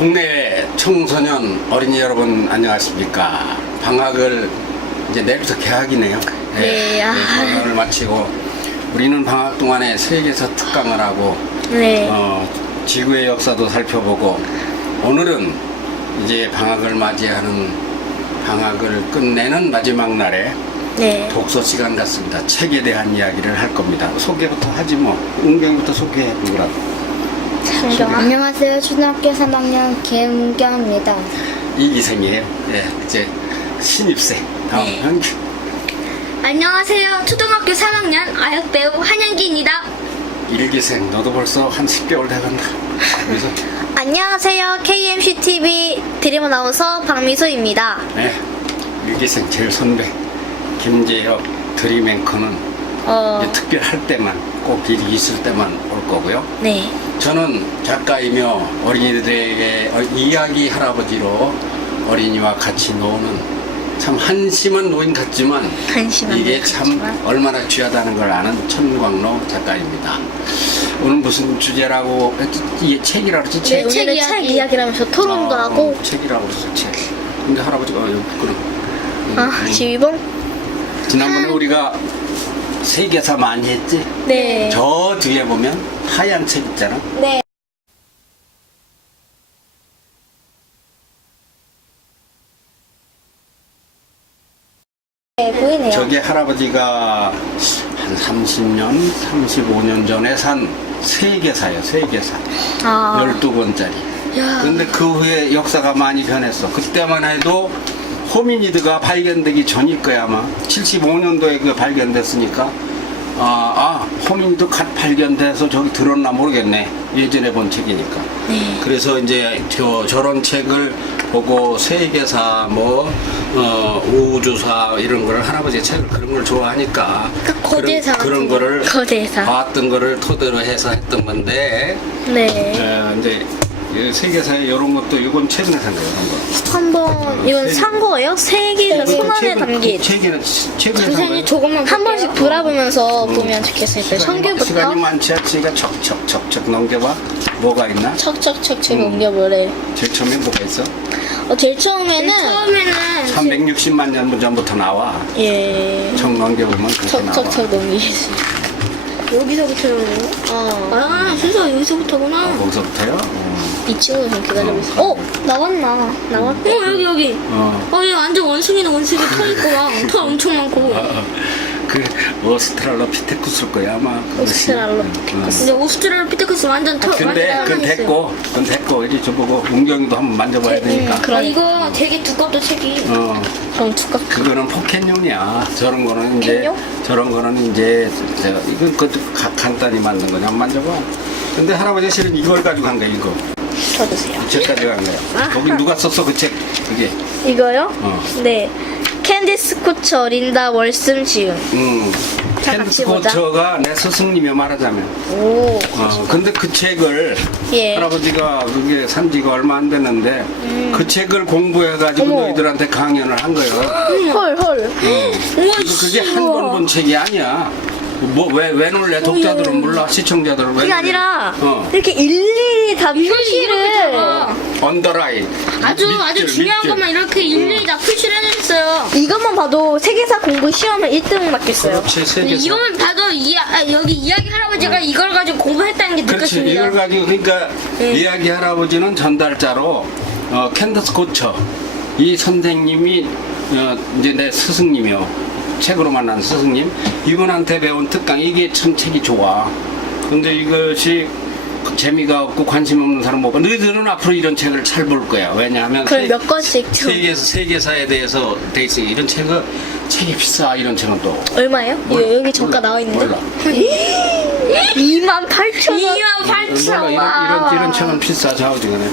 국내 청소년 어린이 여러분 안녕하십니까. 방학을 이제 내일부터 개학이네요. 네. 방학을 마치고 우리는 방학 동안에 세계에서 특강을 하고 네. 지구의 역사도 살펴보고 오늘은 이제 방학을 맞이하는 방학을 끝내는 마지막 날에 네. 독서 시간 같습니다. 책에 대한 이야기를 할 겁니다. 소개부터 하지 뭐. 은경부터 소개해 보라고. 안녕하세요. 초등학교 3학년 김은경입니다. 이기생이에요. 예, 이제 신입생. 다음 네. 현규. 안녕하세요. 초등학교 3학년 아역배우 한양기입니다. 일기생. 너도 벌써 한 10개월 돼간다. 그래서 안녕하세요. KMCTV 드림 아나운서 박미소입니다. 네, 일기생 제일 선배 김재혁 드림 앵커는 이제 특별할 때만 꼭 일이 있을 때만 올 거고요. 네. 저는 작가이며 어린이들에게 이야기 할아버지로 어린이와 같이 노는 참 한심한 노인 같지만 한심한 이게 노인 참 같지만. 얼마나 귀하다는 걸 아는 천광로 작가입니다. 오늘 무슨 주제라고 했지? 이게 책이라고 그랬지? 네, 오늘은 책 이야기라면서 토론도 하고. 책이라고 그랬어, 책. 근데 할아버지가 여기 그럼 지휘봉? 지난번에 우리가 세계사 많이 했지? 네. 저 뒤에 보면 하얀 책 있잖아. 네. 네, 보이네요. 저게 할아버지가 한 30년, 35년 전에 산 세계사예요, 세계사. 12권짜리. 야. 근데 그 후에 역사가 많이 변했어. 그때만 해도 호미니드가 발견되기 전일 거야, 아마. 75년도에 그 발견됐으니까. 호미니드 갓 발견돼서 저기 들었나 모르겠네. 예전에 본 책이니까. 네. 그래서 이제 저런 책을 보고 세계사, 우주사 이런 거를 할아버지 책을 그런 걸 좋아하니까 거대사 그런 거를 거대사. 봤던 거를 토대로 해서 했던 건데 네. 이제 세계사에 이런 것도 이건 최근에 산 거예요, 이런 거. 한번 이건 산 거예요? 세계에서 손 안에 담긴. 최근에 산 거예요. 조금만 한 번씩 돌아보면서 보면 좋겠어요. 성경부터 시간이 많지 않으니까 척척척척 넘겨봐. 뭐가 있나? 척척척 제가 옮겨보래. 제일 처음에 뭐가 있어? 제일 처음에는 360만 년 전부터 나와. 예. 척 넘겨보면 그렇게 나와. 척척척 넘기겠어요. 여기서부터요? 순서 여기서부터구나. 거기서부터요? 이 친구는 좀 기다려보세요. 나왔나? 나왔대. 여기. 얘 완전 원숭이네, 원숭이. 털 있고, 털 엄청 많고. 그 오스트랄로피테쿠스일 거야 아마. 오스트랄로피테쿠스. 근데 오스트랄로피테쿠스 완전 털 근데 그건 됐고 이제 저보고 운경이도 한번 만져봐야 되니까. 이거 되게 두껍다, 책이. 좀 두껍고. 그거는 포켓용이야. 저런 거는 포켓용? 이제 이건 그것도 간단히 만든 거냐. 한번 만져봐. 근데 할아버지 실은 이걸 가지고 간 거야, 이거. 쳐주세요. 이 책 가지고 간 거야. 거기 누가 썼어, 그 책? 그게. 이거요? 네. 캔디스 코처 린다 월슨 지음. 자, 같이 보자. 캔디스코처가 내 스승님이요, 말하자면. 오. 근데 그 책을 예. 할아버지가 그게 산 지가 얼마 안 됐는데 그 책을 공부해가지고 어머. 너희들한테 강연을 한 거예요. 헐. 그게 한 번 본 책이 아니야. 왜 놀래? 독자들은 몰라. 시청자들은 왜 그게 놀래? 아니라 이렇게 일일이 다 표시를 언더라인. 아주 중요한 것만 이렇게 일일이 다 표시를 해놨어요. 이것만 봐도 세계사 공부 시험에 1등 맞겠어요. 그렇지, 세계사. 이거만 봐도 여기 이야기 할아버지가 이걸 가지고 공부했다는 게 그렇지. 느껴집니다. 이걸 가지고 그러니까 이야기 할아버지는 전달자로 캔더스 코처 이 선생님이 이제 내 스승님이요. 책으로 만난 스승님 이분한테 배운 특강 이게 참 책이 좋아. 근데 이것이 재미가 없고 관심 없는 사람 못 봐. 너희들은 앞으로 이런 책을 잘 볼 거야. 왜냐하면 그럼 몇 권씩 세계사에 대해서 돼 있으니 이런 책이 비싸. 이런 책은 또 얼마예요? 몰라. 여기 정가 나와 있는데. 몰라. 28,000원. 28,000원. 이런 책은 비싸. 좌우지간에.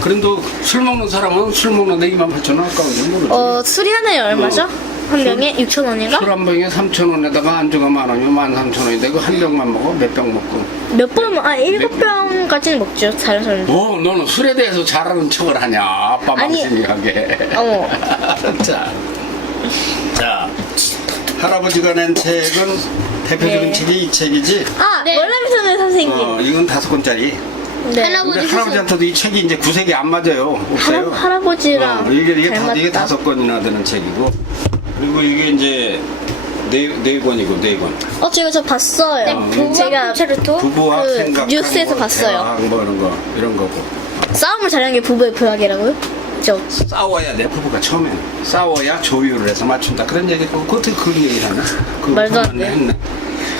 그래도 술 먹는 사람은 술 먹는데 28,000원 아까운지 모르지. 술이 하나에 얼마죠? 한 병에 6,000원인가? 술 한 병에 3,000원에다가 안주가 10,000원이면 13,000원인데 그 한 병만 먹어? 몇 병 먹고? 몇 번, 7병까지는 먹죠. 다른 사람. 너는 술에 대해서 잘하는 척을 하냐? 아빠 아니, 망신이하게. 어머. 자, 할아버지가 낸 책은 대표적인 네. 책이 이 책이지? 원래미소는 선생님. 이건 5권짜리. 근데 할아버지 스승. 할아버지한테도 이 책이 이제 구색이 안 맞아요. 없어요. 할아버지랑 이게 닮았다. 5권이나 되는 책이고, 그리고 이게 이제 네 권이고, 4권. 저 봤어요. 제가 부부학 그 생각, 뉴스에서 봤어요. 뭐 이런 거고. 싸움을 잘하는 게 부부의 표약이라고요? 싸워야 내 부부가 처음에는 싸워야 조율을 해서 맞춘다. 그런 얘기고, 그것도 그런 얘기를 하네. 말도 안 돼. 했네.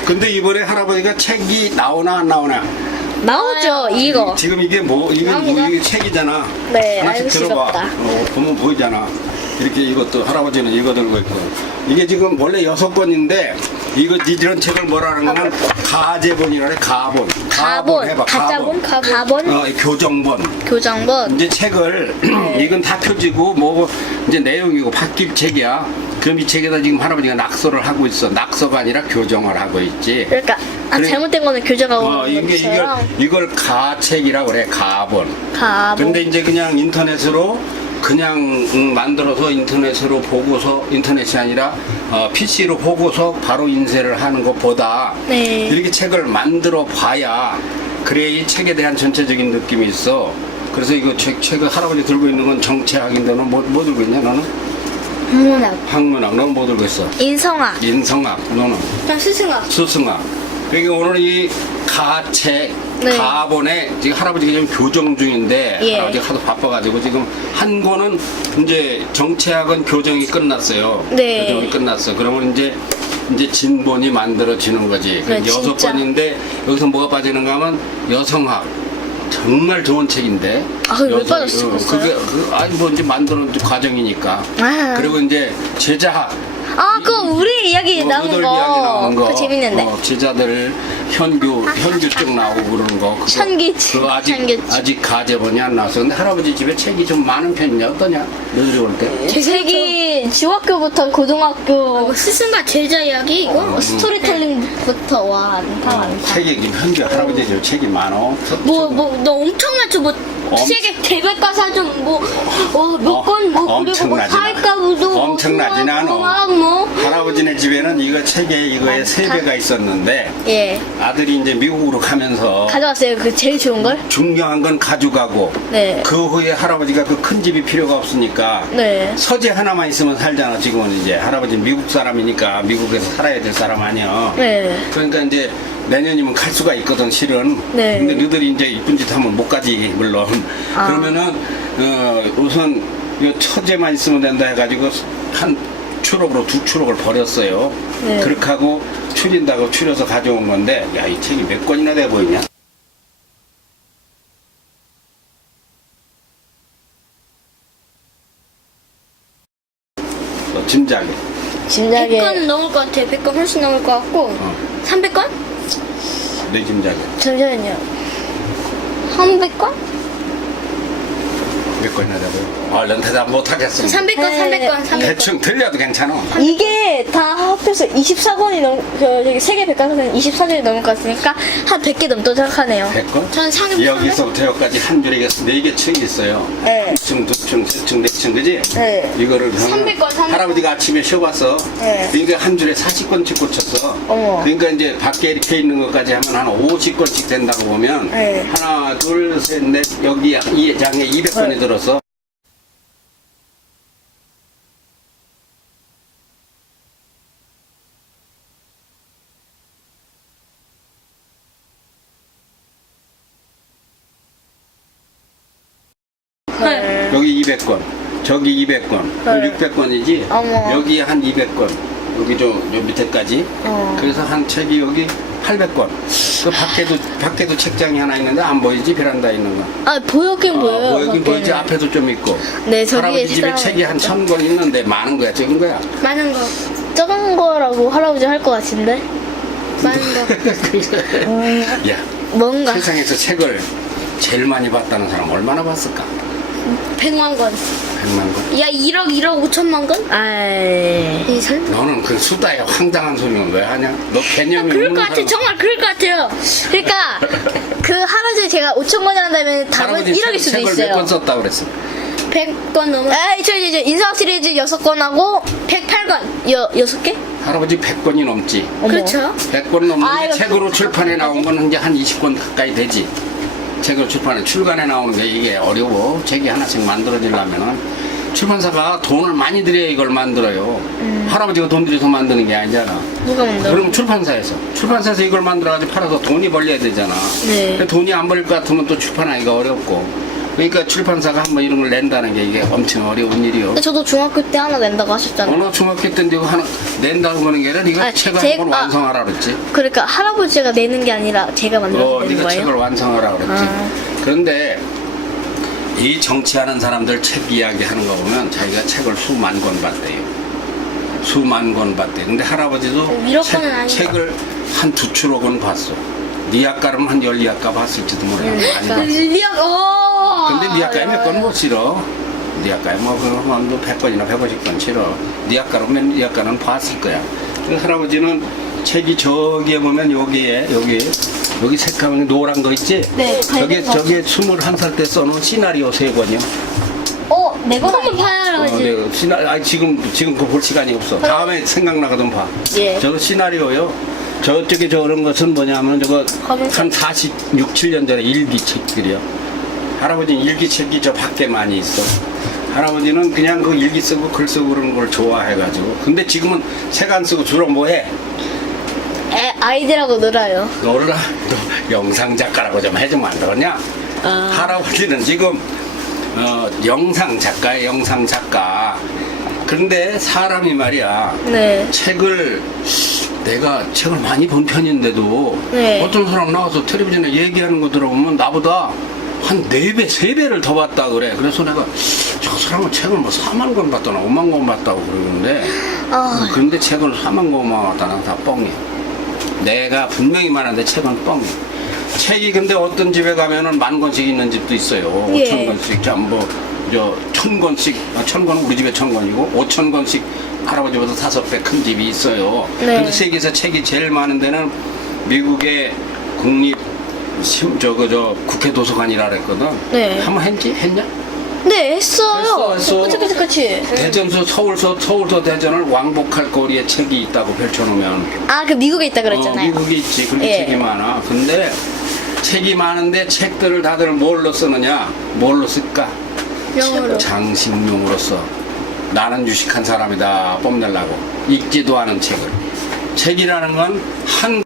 근데 이번에 할아버지가 책이 나오나 안 나오나? 나오죠, 이거. 지금 이게 이게 책이잖아. 네, 하나씩 알고 들어봐. 싶었다. 보면 보이잖아. 이렇게 이것도 할아버지는 이거 들고 있고. 이게 지금 원래 6권인데 이거 이런 책을 뭐라는 거는 가제본이라 그래. 가본. 가본. 해봐. 가짜본? 가본? 교정본. 교정본. 이제 책을 네. 이건 다 표지고 뭐 이제 내용이고 바뀔 책이야. 그럼 이 책에다 지금 할아버지가 낙서를 하고 있어. 낙서가 아니라 교정을 하고 있지. 그러니까 그래. 잘못된 거는 교정하고 있는 이걸 것처럼. 가책이라고 그래. 가본. 가본. 근데 이제 그냥 인터넷으로 그냥 만들어서 인터넷으로 보고서 인터넷이 아니라 PC로 보고서 바로 인쇄를 하는 것보다 네. 이렇게 책을 만들어 봐야 그래야 이 책에 대한 전체적인 느낌이 있어. 그래서 이거 책을 할아버지 들고 있는 건 정체학인데 너는 뭐 들고 있냐 너는? 학문학. 학문학. 너는 뭐 들고 있어? 인성학. 인성학. 너는? 그냥 스승학. 수승학. 그러니까 오늘 이 가책, 네. 가본에 지금 할아버지가 지금 교정 중인데 예. 할아버지가 하도 바빠가지고 지금 한 권은 이제 정체학은 교정이 끝났어요. 네. 교정이 끝났어. 그러면 이제 진본이 만들어지는 거지. 그래, 6권인데 여기서 뭐가 빠지는가 하면 여성학. 정말 좋은 책인데. 그게 왜 빠졌을까요? 그게 아니 뭐 이제 만드는 과정이니까. 아. 그리고 이제 제자학. 그거 우리 이야기 나온 이야기 거. 나오는 거. 그거 재밌는데. 제자들 현규증 나오고 그러는 거. 그거- 현기증. 그거 현기증. 아직 가제본이 안 나왔어. 근데 할아버지 집에 책이 좀 많은 편이냐? 어떠냐? 너희들이 올 때? 제 책이 중학교부터 고등학교 스승과 제자 이야기 이거? 스토리텔링부터 와 많다 많다. 책이 지금 현규 할아버지 집에 책이 많어. 너 엄청 많죠 뭐 세계 대백과사전 몇 권 그리고 뭐 엄청나지 않아. 사회과부도 엄청나진 않아. 뭐 할아버지네 집에는 이거 책에 이거에 3배가 있었는데 예. 아들이 이제 미국으로 가면서 가져왔어요. 그 제일 좋은 걸? 중요한 건 가져가고 네. 그 후에 할아버지가 그 큰 집이 필요가 없으니까 네. 서재 하나만 있으면 살잖아. 지금은 이제 할아버지 미국 사람이니까 미국에서 살아야 될 사람 아니야. 네. 그러니까 이제 내년이면 갈 수가 있거든 실은. 네. 근데 너희들이 이제 이쁜 짓 하면 못 가지 물론. 그러면은 우선 이 처제만 있으면 된다 해가지고 한 추록으로 2추록을 버렸어요. 네. 그렇게 하고 추린다고 추려서 가져온 건데 야 이 책이 몇 권이나 돼 보이냐? 짐작해. 짐작에 100건 넘을 것 같아 100건 훨씬 넘을 것 같고 300건? 내 짐작해. 잠시만요. 300건? 몇 권이나 돼 보여? 얼른 대답 못 하겠어. 300건 네. 300건 300건 대충 들려도 괜찮아. 이게 다 합해서 24권이 저기 세계 백과사전 24권이 넘을 것 같으니까 한 100개 넘다고 생각하네요. 100권? 전 상금 여기서부터 여기까지 한 줄에 4개 층이 있어요. 네. 1층, 2층, 3층, 4층, 그지? 네. 이거를 300권, 300권. 할아버지가 아침에 쉬어봤어. 네. 그러니까 한 줄에 40권씩 꽂혔어. 어머. 그러니까 이제 밖에 이렇게 있는 것까지 하면 한 50권씩 된다고 보면 네. 하나, 둘, 셋, 넷, 여기 이 장에 200권이 들었어. 네. 여기 200권, 저기 200권, 네. 600권이지. 어머. 여기 한 200권, 여기 저 밑에까지. 그래서 한 책이 여기 800권. 그 밖에도 책장이 하나 있는데 안 보이지 베란다에 있는 거. 보였긴 보여요. 보이긴 밖에는. 보이지 앞에도 좀 있고. 네, 저기에 할아버지 집에 식당- 책이 한 1000권 있는데 많은 거야, 적은 거야. 많은 거 적은 거라고 할아버지 할 것 같은데 많은 거 야, 뭔가 세상에서 책을 제일 많이 봤다는 사람 얼마나 봤을까? 100만 건 100만 권. 야 1억 5천만 건? 아이 이 설 너는 그 수다에 황당한 소리는 왜 하냐? 너 개념이 그럴 없는 것 같아 사람. 정말 그럴 것 같아요 그러니까 그 할아버지 제가 5,000권이 한다면 답은 할아버지 1억일 수도 책을 몇 있어요. 권 썼다 그랬어? 100건 넘어 에이 저 이제 인성 시리즈 6권하고 108건 6개? 할아버지 100권이 넘지. 어머. 그렇죠 100권 넘는데 아, 이거 책으로 출판해 나온 건 이제 한 20권 가까이 되지. 책을 출판해 출간해 나오는 게 이게 어려워. 책이 하나씩 만들어지려면은 출판사가 돈을 많이 들여야 이걸 만들어요. 할아버지가 돈 들여서 만드는 게 아니잖아. 누가 만들어? 그럼 출판사에서 이걸 만들어가지고 팔아서 돈이 벌려야 되잖아. 네. 근데 돈이 안 벌릴 것 같으면 또 출판하기가 어렵고. 그러니까 출판사가 한번 이런 걸 낸다는 게 이게 엄청 어려운 일이요. 근데 저도 중학교 때 하나 낸다고 하셨잖아요. 어느 중학교 때인데 이거 하나 낸다고 하는 게 아니라 네가 아니, 책을 제- 한권 완성하라 그랬지. 그러니까 할아버지가 내는 게 아니라 제가 만들어서 내는 네가 거예요? 책을 완성하라 그랬지. 아. 그런데 이 정치하는 사람들 책 이야기 하는 거 보면 자기가 책을 수만 권 봤대요. 수만 권 봤대. 근데 할아버지도 위로권은 아니고. 책을 한 2추로 권 봤어. 네 아까면 한 12아까 봤을지도 몰라. 많이 봤어. 근데 네 아까에 몇 권 못 실어. 네 아까에 뭐 그럼 100권이나 150권 실어. 네 아까로면 네 아까는 봤을 거야. 그 할아버지는 책이 저기에 보면 여기 색깔이 노란 거 있지? 네, 저게 밝은 거. 21살 때 써놓은 시나리오 3권이요. 내거 한번 봐야 지금 그거 볼 시간이 없어. 다음에 생각나거든 봐. 예. 저거 시나리오요. 저쪽에 저런 것은 뭐냐면 저거 검은색. 한 46, 7년 전에 일기책들이요. 할아버지는 일기책이 저 밖에 많이 있어. 할아버지는 그냥 그 일기 쓰고 글 쓰고 그런 걸 좋아해가지고. 근데 지금은 책 안 쓰고 주로 뭐 해? 아이들하고 놀아요. 너를 너 영상 작가라고 좀 해주면 안 되겠냐? 할아버지는 지금 영상 작가. 그런데 사람이 말이야. 네. 내가 책을 많이 본 편인데도 네. 어떤 사람 나와서 텔레비전에 얘기하는 거 들어보면 나보다 한 4배, 3배를 더 봤다 그래. 그래서 내가 저 사람은 책을 뭐 4만 권 봤다나 5만 권 봤다고 그러는데 근데 책을 4만 권만 봤다나 다 뻥이야. 내가 분명히 말하는데 책은 뻥이야. 책이 근데 어떤 집에 가면은 10,000권씩 있는 집도 있어요. 예. 5,000권씩 전부 1,000권씩 1,000권은 우리 집에 1,000권이고 5,000권씩 할아버지보다 5배 큰 집이 있어요. 네. 근데 세계에서 책이 제일 많은 데는 미국의 국립 국회 도서관이라 그랬거든. 네. 한번 했냐? 네, 했어요. 했어. 그치. 대전서 서울서 대전을 왕복할 거리에 책이 있다고 펼쳐놓으면 그 미국에 있다 그랬잖아요. 미국에 있지. 그렇게 예. 책이 많아. 근데 책이 많은데 책들을 다들 뭘로 쓰느냐? 뭘로 쓸까? 영어로. 장식용으로 써. 나는 유식한 사람이다 뽐내려고. 읽지도 않은 책을. 책이라는 건 한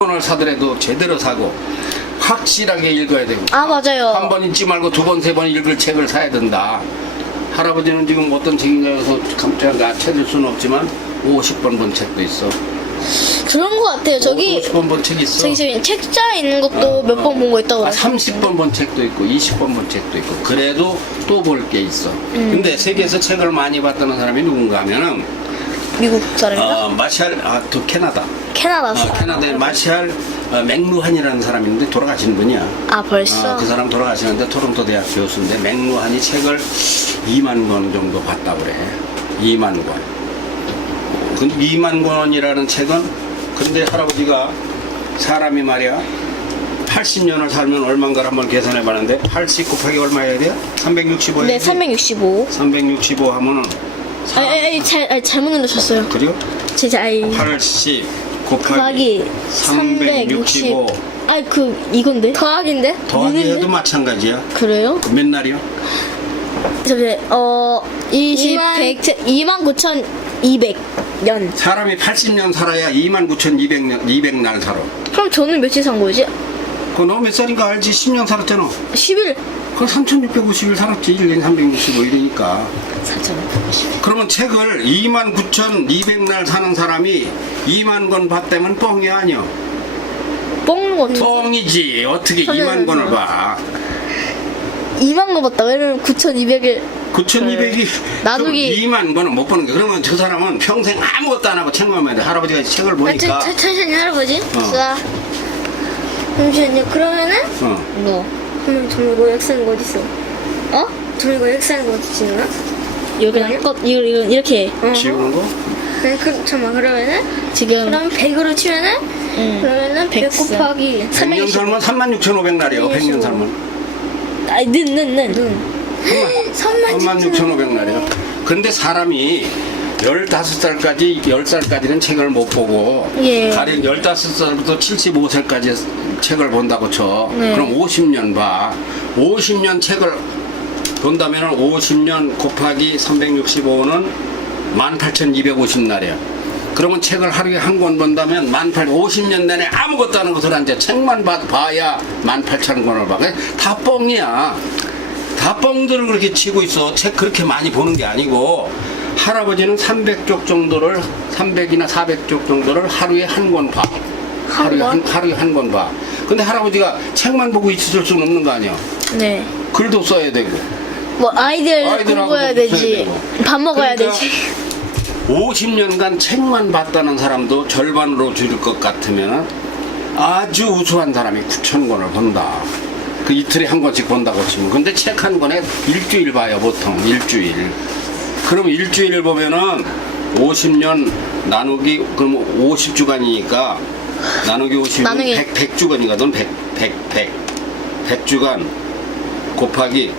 권을 사더라도 제대로 사고 확실하게 읽어야 되고 맞아요. 한 번 읽지 말고 2번, 3번 읽을 책을 사야 된다. 할아버지는 지금 어떤 책인가 해서 깜짝 찾을 수는 없지만 50번 본 책도 있어. 그런 것 같아요. 저기 50번 본 책 있어. 저기 책자에 있는 것도 몇 번 본 거 있다고 그랬어요. 30번 본 책도 있고 20번 본 책도 있고 그래도 또 볼 게 있어. 근데 세계에서 책을 많이 봤다는 사람이 누군가 하면은 미국 사람인가? 마샬 캐나다. 캐나다 사람. 캐나다의 마샬 맥루한이라는 사람이 있는데 돌아가신 분이야. 벌써? 그 사람 돌아가시는데 토론토 대학 교수인데 맥루한이 책을 2만 권 정도 봤다고 그래. 2만 권. 근데 2만 권이라는 책은 근데 할아버지가 사람이 말이야 80년을 살면 얼마인가를 한번 계산해 봤는데 80 곱하기 얼마 해야 돼요? 365 네, 365. 365 하면은 잘못 누르셨어요. 그래요? 진짜 80 곱하기 더하기 365 이건데? 더하기인데? 더하기 해도 마찬가지야. 그래요? 몇 날이요? 29,200년. 사람이 80년 살아야 29,200날 살아. 그럼 저는 며칠 산 거지? 그거 너 몇 살인가 알지? 10년 살았잖아. 10일. 그럼 3,650일 살았지. 1년 365일이니까. 4,650일. 그러면 책을 29,200날 사는 사람이 2만 권 봤다면 뻥이 아니야. 뻥 같은 뻥이지. 어떻게 2만 권을 봐. 2만 거 봤다. 왜냐면 9,200일. 9,200이 나누기- 2만 권은 못 보는 게 그러면 저 사람은 평생 아무것도 안 하고 책만 봐야 돼. 할아버지가 책을 보니까 천천히 할아버지. 어. 자. 잠시만요. 그러면은 어. 그러면 돌고 역사는 어디 있어? 돌고 역사는 어디 있나? 이거 이렇게. 지우는 거? 잠깐만 그러면은 지금 그럼 100으로 치면은 그러면은 100 백승. 곱하기 100년 살면 36,500날이에요. 100년 살면. 아니, 는. 36,500날이요. 근데 사람이 15살까지, 10살까지는 책을 못 보고, 예. 가령 15살부터 75세까지 책을 본다고 쳐. 네. 그럼 50년 봐. 50년 책을 본다면 50년 곱하기 365는 18,250날이야. 그러면 책을 하루에 한 권 본다면 50년 내내 아무것도 안 하고 들어앉아. 책만 봐야 18,000권을 봐. 다 뻥이야. 다 뻥들을 그렇게 치고 있어. 책 그렇게 많이 보는 게 아니고, 할아버지는 300쪽 정도를, 300이나 400쪽 정도를 하루에 한 권 봐. 하루에 한 권 봐. 근데 할아버지가 책만 보고 있을 수는 없는 거 아니야. 네. 글도 써야 되고. 뭐, 아이들하고 공부해야 써야 되지. 되고. 밥 먹어야 그러니까 되지. 50년간 책만 봤다는 사람도 절반으로 줄일 것 같으면 아주 우수한 사람이 9,000권을 본다. 그 이틀에 한 권씩 본다고 치면. 근데 책 한 권에 일주일 봐요, 보통. 일주일. 그럼 일주일 보면은 50년 나누기, 그럼 50주간이니까 나누기 50은 나누기. 100주간이거든. 100주간 곱하기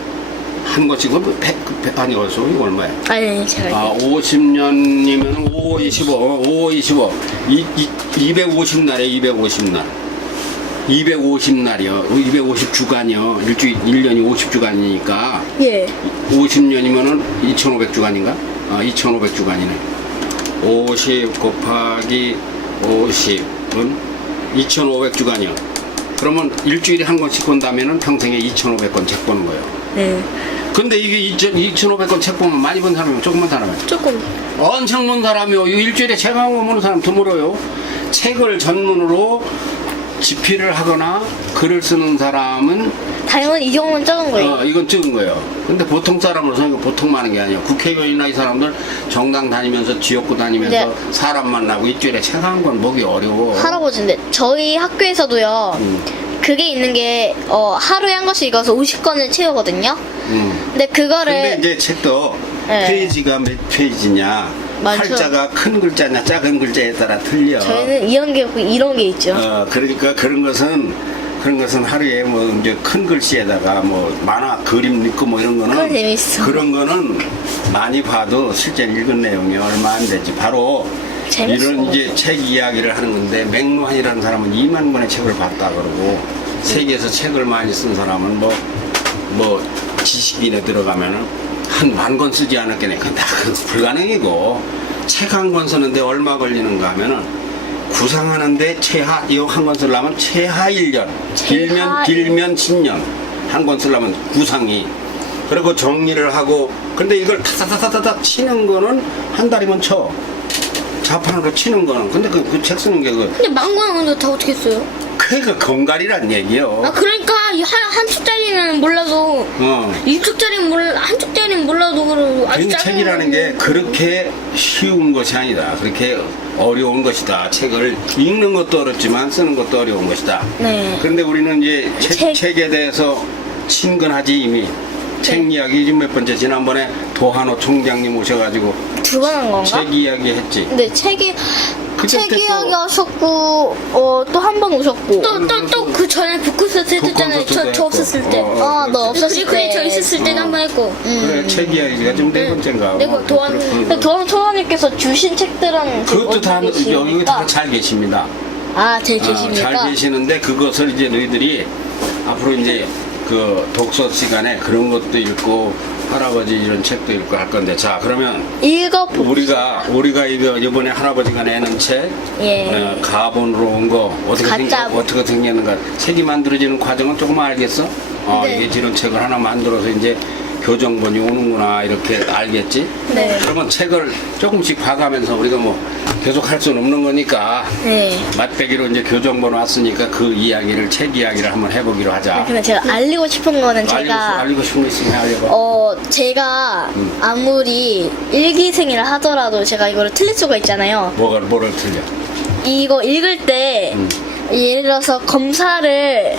한 권씩, 100 아니, 어디서 이거 얼마야? 아니, 제가. 50년이면 5, 25, 250날에 250날. 250날이요. 250주간이요. 일주일, 1년이 50주간이니까. 예. 50년이면은 2,500주간인가? 2,500주간이네. 50 곱하기 50은 2,500주간이요. 그러면 일주일에 한 권씩 본다면은 평생에 2,500권 책 보는 거예요. 네. 근데 이게 2,500권 책 보면 많이 본 사람이면 조금만 사람이에요. 조금. 엄청 본 사람이요. 일주일에 책 한 권 보는 사람 드물어요. 책을 전문으로 집필을 하거나 글을 쓰는 사람은 당연히 이 경우는 적은 거예요. 이건 적은 거예요. 근데 보통 사람으로서 이거 보통 많은 게 아니에요. 국회의원이나 이 사람들 정당 다니면서 지역구 다니면서 네. 사람 만나고 일주일에 책 한 권 보기 어려워. 할아버지인데, 저희 학교에서도요, 그게 있는 게, 하루에 한 권씩 읽어서 50권을 채우거든요. 근데 그거를. 근데 이제 책도 네. 페이지가 몇 페이지냐, 많죠. 팔자가 큰 글자냐 작은 글자에 따라 틀려. 저희는 이런 게 없고 이런 게 있죠. 그러니까 그런 것은 하루에 뭐 이제 큰 글씨에다가 뭐 만화 그림 읽고 뭐 이런 거는 그건 재밌어. 그런 거는 많이 봐도 실제 읽은 내용이 얼마 안 되지. 바로 재밌어. 이런 이제 책 이야기를 하는 건데, 맥루한이라는 사람은 2만 권의 책을 봤다 그러고, 세계에서 책을 많이 쓴 사람은 뭐 지식인에 들어가면은 한 10,000권 쓰지 않았겠네. 그건 다 불가능이고, 책 한 권 쓰는데 얼마 걸리는가 하면은, 구상하는데 이거 한 권 쓰려면 최하 1년, 길면 10년. 한 권 쓰려면 구상이. 그리고 정리를 하고, 근데 이걸 타타타타타 치는 거는 한 달이면 쳐. 자판으로 치는 거는. 근데 그 책 쓰는 게 근데 망고는 다 어떻게 써요? 그게 건갈이란 얘기요. 그러니까 한 축짜리는 몰라도 이 축짜리는 한 축짜리는 몰라도 그러고 아주 그러니까 책이라는 게 그렇게 쉬운 것이 아니다. 그렇게 어려운 것이다. 책을 읽는 것도 어렵지만 쓰는 것도 어려운 것이다. 네. 그런데 우리는 이제 책에 대해서 친근하지 이미. 책 이야기 몇 번째 지난번에 도한호 총장님 오셔가지고 2번 한 건가? 책 이야기 했지. 네, 책 그때 이야기 하셨고, 또 한 번 오셨고. 또 그 전에 북콘서트 했잖아요. 저 없었을 때. 너 없었을 그리고 때. 저 있었을 때도 한 번 했고. 그래, 책 이야기가 지금 네 번째인가. 내가 도한- 근데 도원 초원님께서 주신 책들은 그것도 다 여기 계시니까. 다 잘 계십니다. 제 계십니까? 잘 계시는데 그것을 이제 너희들이 앞으로 이제 그 독서 시간에 그런 것도 읽고 할아버지 이런 책도 읽고 할 건데, 자 그러면 우리가 이거 이번에 할아버지가 내는 책, 예. 가본으로 온 거 어떻게 생겼는가, 책이 만들어지는 과정은 조금 알겠어? 네. 이게 이런 책을 하나 만들어서 이제 교정본이 오는구나 이렇게 알겠지? 네. 그러면 책을 조금씩 봐가면서 우리가 뭐 계속 할 수는 없는 거니까 네. 맛배기로 이제 교정본 왔으니까 그 이야기를, 책 이야기를 한번 해보기로 하자. 근데 제가 알리고 싶은 거는 제가 알리고 싶은 거 있으면 알려봐. 제가 아무리 일기생이라 하더라도 제가 이거를 틀릴 수가 있잖아요. 뭐를 틀려? 이거 읽을 때 예를 들어서 검사를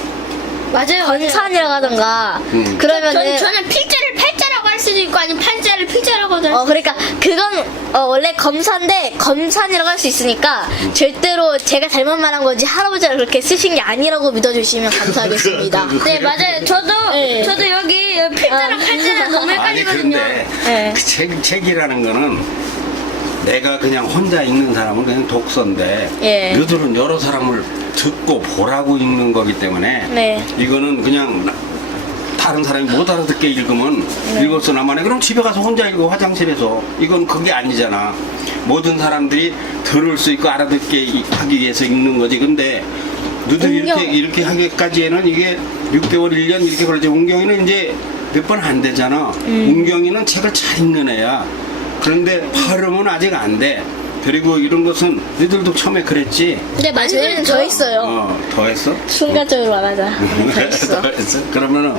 맞아요. 건산이라고 하던가 그러면은 저는 필자를 팔자라고 할 수도 있고 아니면 판자를 필자라고 하잖아. 그러니까 그건 원래 검사인데 검산이라고 할 수 있으니까 절대로 제가 잘못 말한 거지 할아버지가 그렇게 쓰신 게 아니라고 믿어주시면 감사하겠습니다. 네 맞아요. 네. 저도 여기 필자랑 판자랑 너무 아니 헷갈리거든요. 근데 네. 그 책이라는 거는 내가 그냥 혼자 읽는 사람은 그냥 독서인데 예. 너들은 여러 사람을 듣고 보라고 읽는 거기 때문에 네. 이거는 그냥 다른 사람이 못 알아듣게 읽으면 읽었어 나만해 그럼 집에 가서 혼자 읽어 화장실에서 이건 그게 아니잖아. 모든 사람들이 들을 수 있고 알아듣게 하기 위해서 읽는 거지. 근데 너들이 이렇게 하기까지에는 이게 6개월 1년 이렇게 걸리지. 운경이는 이제 몇 번 안 되잖아. 운경이는 책을 잘 읽는 애야. 그런데 발음은 아직 안 돼. 그리고 이런 것은 너희들도 처음에 그랬지? 네 맞아요. 더 있어요. 더 했어? 순간적으로 말하자. 더 있어. 더 했어? 그러면은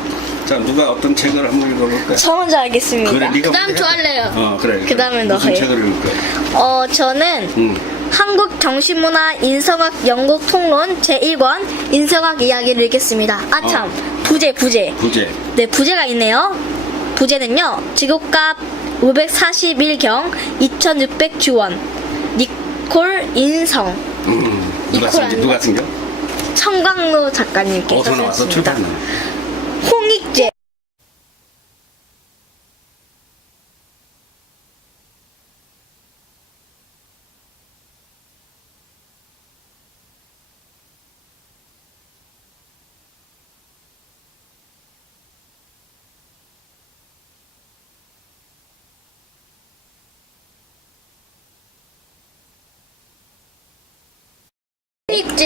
자 누가 어떤 책을 한번 읽어볼까? 저 먼저 하겠습니다. 그래, 네가 그다음 먼저 저 해. 할래요. 그래. 그다음에 너 무슨 해. 책을 읽을 거야? 저는 한국정신문화 인성학 연구통론 제1권 인성학 이야기를 읽겠습니다. 아참 부제. 부제. 네, 부제가 있네요. 부제는요, 지급값 541경 2600주원 니콜 인성 누가 쓴겨? 청강로 작가님께서 어디서 나왔어? 썼습니다. 출판은? 홍익재.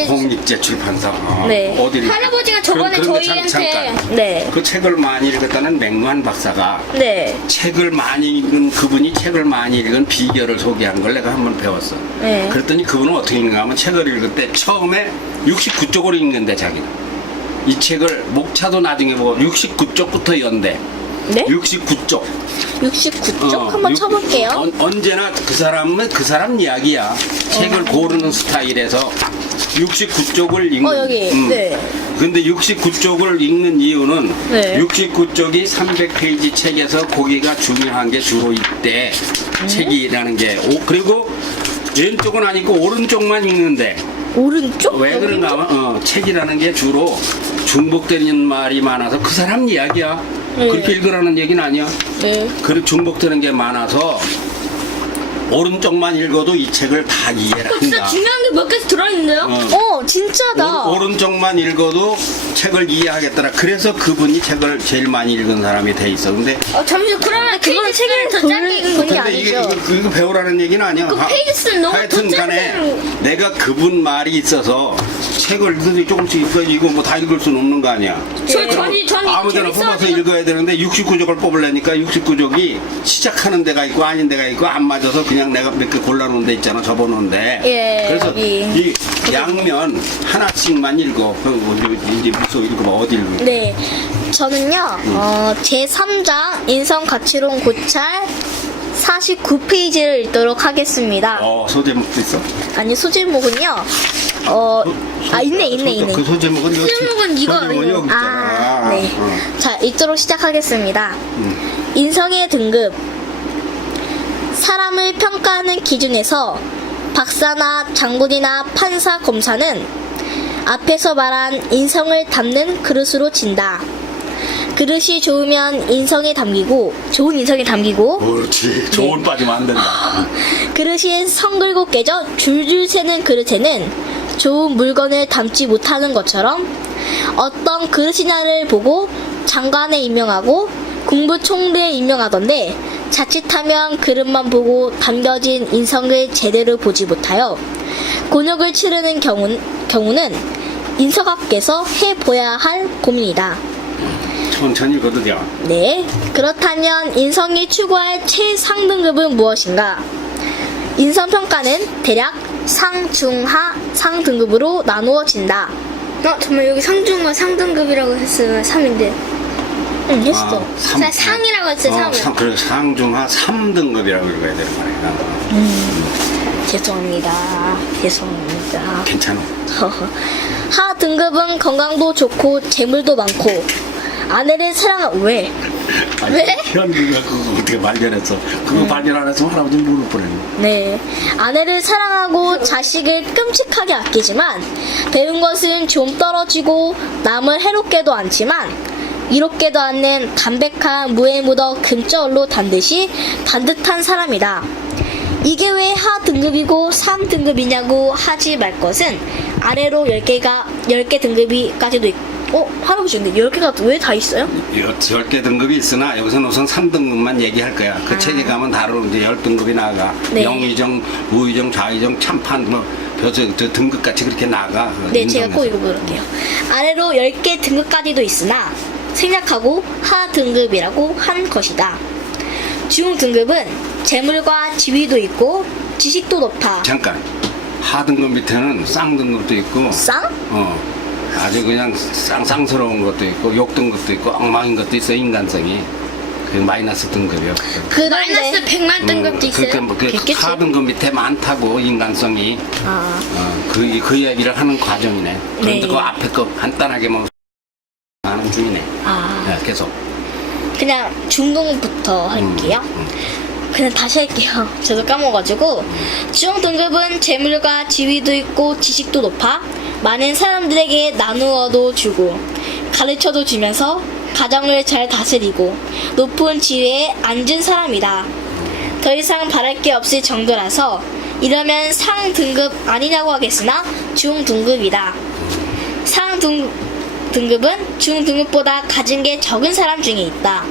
홍익재 출판사. 네. 어디를? 할아버지가 저번에 그런데 저희한테 잠깐. 네. 그 책을 많이 읽었다는 맹만 박사가 네. 책을 많이 읽은 그분이 책을 많이 읽은 비결을 소개한 걸 내가 한번 배웠어. 네. 그랬더니 그분은 어떻게 읽는가 하면 책을 읽을 때 처음에 69쪽으로 읽는데 자기는. 이 책을 목차도 나중에 보고 69쪽부터 연대. 네? 69쪽. 69쪽 한번 쳐볼게요. 언제나 그 사람은 그 사람 이야기야. 책을 고르는 스타일에서 69쪽을 읽는. 여기. 네. 근데 69쪽을 읽는 이유는 네. 69쪽이 300페이지 책에서 거기가 중요한 게 주로 있대. 책이라는 게. 그리고 왼쪽은 아니고 오른쪽만 읽는데. 오른쪽? 왜 그런가 하면 책이라는 게 주로 중복되는 말이 많아서 그 사람 이야기야. 네. 그렇게 읽으라는 얘기는 아니야. 네. 그리고 중복되는 게 많아서 오른쪽만 읽어도 이 책을 다 이해를 진짜 한다. 중요한 게 몇 개씩 들어있는데요? 진짜다. 오른쪽만 읽어도 책을 이해하겠더라. 그래서 그분이 책을 제일 많이 읽은 사람이 돼 있어. 근데 잠시만 그러면 그건 페이지 책을 수는 더 짧게 읽는 본 게 근데 이게 아니죠. 이거 배우라는 얘기는 아니야. 그 페이지 수는 너무 하여튼 더 간에 짧게 내가 그분 말이 있어서 책을 읽으니 조금씩 읽어야지 이거 뭐 다 읽을 수는 없는 거 아니야. 전이 아무데나 뽑아서 읽어야 되는데 69쪽을 뽑으려니까 69쪽이 시작하는 데가 있고 아닌 데가 있고 안 맞아서 그냥 내가 몇 개 골라놓은 데 있잖아. 접어놓은데. 예, 그래서 여기. 이 양면 하나씩만 읽어. 이제 무슨 읽어봐. 어디 읽어? 네. 저는요, 제3장 인성가치론 고찰 49페이지를 읽도록 하겠습니다. 소제목도 있어? 아니, 소제목은요, 있네. 그 소제목은 여기 소제목은 이거 소제목은 여기 있잖아. 네. 자, 읽도록 시작하겠습니다. 인성의 등급. 사람을 평가하는 기준에서 박사나 장군이나 판사, 검사는 앞에서 말한 인성을 담는 그릇으로 진다. 그릇이 좋으면 인성에 담기고, 좋은 인성에 담기고, 그렇지. 좋은 빠지면 안 된다. 그릇이 성글고 깨져 줄줄 새는 그릇에는 좋은 물건을 담지 못하는 것처럼 어떤 그릇이냐를 보고 장관에 임명하고 국무총리에 임명하던데 자칫하면 그릇만 보고 담겨진 인성을 제대로 보지 못하여 곤욕을 치르는 경우는 인성학께서 해보야 할 고민이다. 천천히 읽어도 돼. 네. 그렇다면 인성이 추구할 최상등급은 무엇인가? 인성평가는 대략 상, 중, 하, 상등급으로 나누어진다. 정말 여기 상중과 상등급이라고 했으면 3인데 응, 했어. 상이라고 했어요. 3을 그래, 상중하 3등급이라고 읽어야 되는 거네. 죄송합니다. 괜찮아. 하 등급은 건강도 좋고 재물도 많고 아내를 사랑하 왜? 아니, 왜? 현미가 그거 어떻게 발견했어? 그거 발견 안 했으면 할아버지 모를 뻔했네. 네. 아내를 사랑하고 자식을 끔찍하게 아끼지만 배운 것은 좀 떨어지고 남을 해롭게도 않지만 이롭게도 않는 담백한 무에 묻어 금저울로 단듯이 반듯한 사람이다. 이게 왜 하 등급이고 상 등급이냐고 하지 말 것은 아래로 10개 등급이까지도 있고 할아버지 근데 10개가 왜 다 있어요? 10개 등급이 있으나 여기서는 우선 3등급만 얘기할 거야. 그 책에 가면 다른 이제 10등급이 나가. 네. 영의정, 우의정, 좌의정, 참판, 뭐, 저 등급같이 그렇게 나가. 그 네, 제가 꼭 인성에서. 읽어볼게요. 아래로 10개 등급까지도 있으나 생략하고 하 등급이라고 한 것이다. 중 등급은 재물과 지위도 있고 지식도 높아. 잠깐. 하등급 밑에는 쌍등급도 있고. 쌍? 아주 그냥 쌍스러운 것도 있고, 욕등급도 있고, 엉망인 것도 있어, 인간성이. 그 마이너스 등급이요. 마이너스 100만 등급도 있어요. 그러니까 뭐 그 있겠지. 하등급 밑에 많다고, 인간성이. 아, 그 얘기를 하는 과정이네. 그런데 네. 그 앞에 거 간단하게 뭐 하는 중이네. 아. 네, 계속. 그냥 중등부터 할게요. 그냥 다시 할게요. 저도 까먹어가지고. 중 등급은 재물과 지위도 있고 지식도 높아 많은 사람들에게 나누어도 주고 가르쳐도 주면서 가정을 잘 다스리고 높은 지위에 앉은 사람이다. 더 이상 바랄 게 없을 정도라서 이러면 상 등급 아니냐고 하겠으나 중 등급이다. 상 등급은 중 등급보다 가진 게 적은 사람 중에 있다.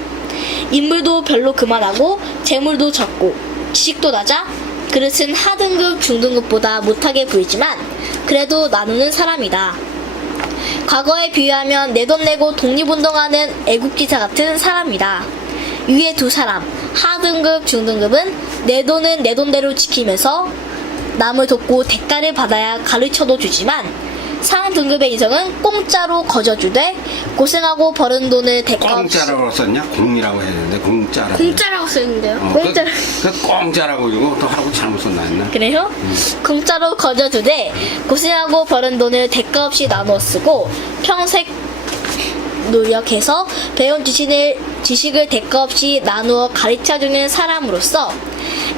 인물도 별로 그만하고 재물도 적고 지식도 낮아 그릇은 하등급 중등급보다 못하게 보이지만 그래도 나누는 사람이다. 과거에 비유하면 내 돈 내고 독립운동하는 애국지사 같은 사람이다. 위에 두 사람 하등급 중등급은 내 돈은 내 돈대로 지키면서 남을 돕고 대가를 받아야 가르쳐도 주지만 상등급의 인성은 공짜로 거저주되 고생하고 버는 돈을 대가 없이 공짜라고 썼냐? 공이라고 해야 되는데, 공짜라고. 공짜라고 쓰는데요. 공짜. 그 공짜라고 이거 또 하고 잘못 썼나 했나? 그래요? 공짜로 거저주되 고생하고 버는 돈을 대가 없이 나누어 쓰고 평생 노력해서 배운 지식을 대가 없이 나누어 가르쳐주는 사람으로서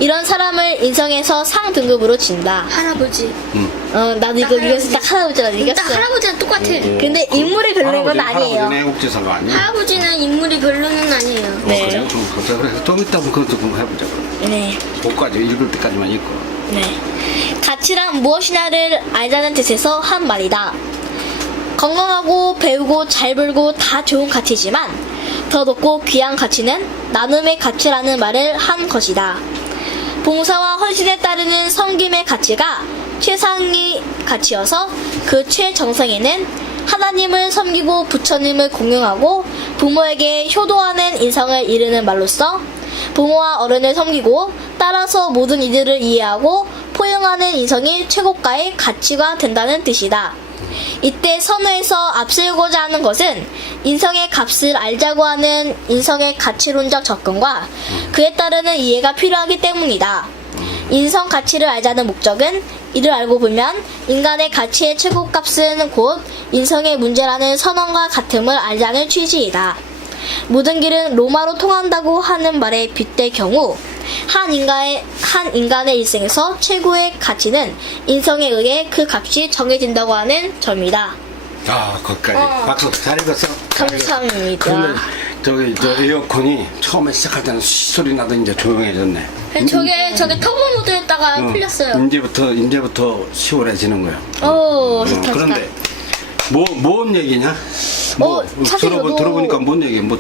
이런 사람을 인성에서 상등급으로 진다. 할아버지. 나도 이거 읽었을 때 딱 할아버지라 딱 읽었어. 할아버지랑 똑같아. 근데 인물이 별로인 건 아니에요. 할아버지는 애국지사가 아니야. 할아버지는 인물이 별로는 아니에요. 네. 그래요? 그래서 좀 이따 그것도 좀 해보자. 그럼. 네. 그거까지 읽을 때까지만 읽고. 네. 가치란 무엇이냐를 알자는 뜻에서 한 말이다. 건강하고 배우고 잘 벌고 다 좋은 가치지만 더 높고 귀한 가치는 나눔의 가치라는 말을 한 것이다. 봉사와 헌신에 따르는 섬김의 가치가 최상의 가치여서 그 최정상에는 하나님을 섬기고 부처님을 공경하고 부모에게 효도하는 인성을 이르는 말로써 부모와 어른을 섬기고 따라서 모든 이들을 이해하고 포용하는 인성이 최고가의 가치가 된다는 뜻이다. 이때 선우에서 앞세우고자 하는 것은 인성의 값을 알자고 하는 인성의 가치론적 접근과 그에 따르는 이해가 필요하기 때문이다. 인성 가치를 알자는 목적은 이를 알고 보면 인간의 가치의 최고값은 곧 인성의 문제라는 선언과 같음을 알자는 취지이다. 모든 길은 로마로 통한다고 하는 말에 빗댈 경우 한 인간의 일생에서 최고의 가치는 인성에 의해 그 값이 정해진다고 하는 점이다. 아, 거기까지. 박수. 잘 읽었어? 감사합니다. 근데 저 에어컨이 처음에 시작할 때는 소리 나도 이제 조용해졌네. 저게 터보 모드였다가 풀렸어요. 이제부터 시원해지는 거야. 오, 좋다, 그런데 뭔 얘기냐? 사실 저도- 들어보니까 뭔 얘기? 뭐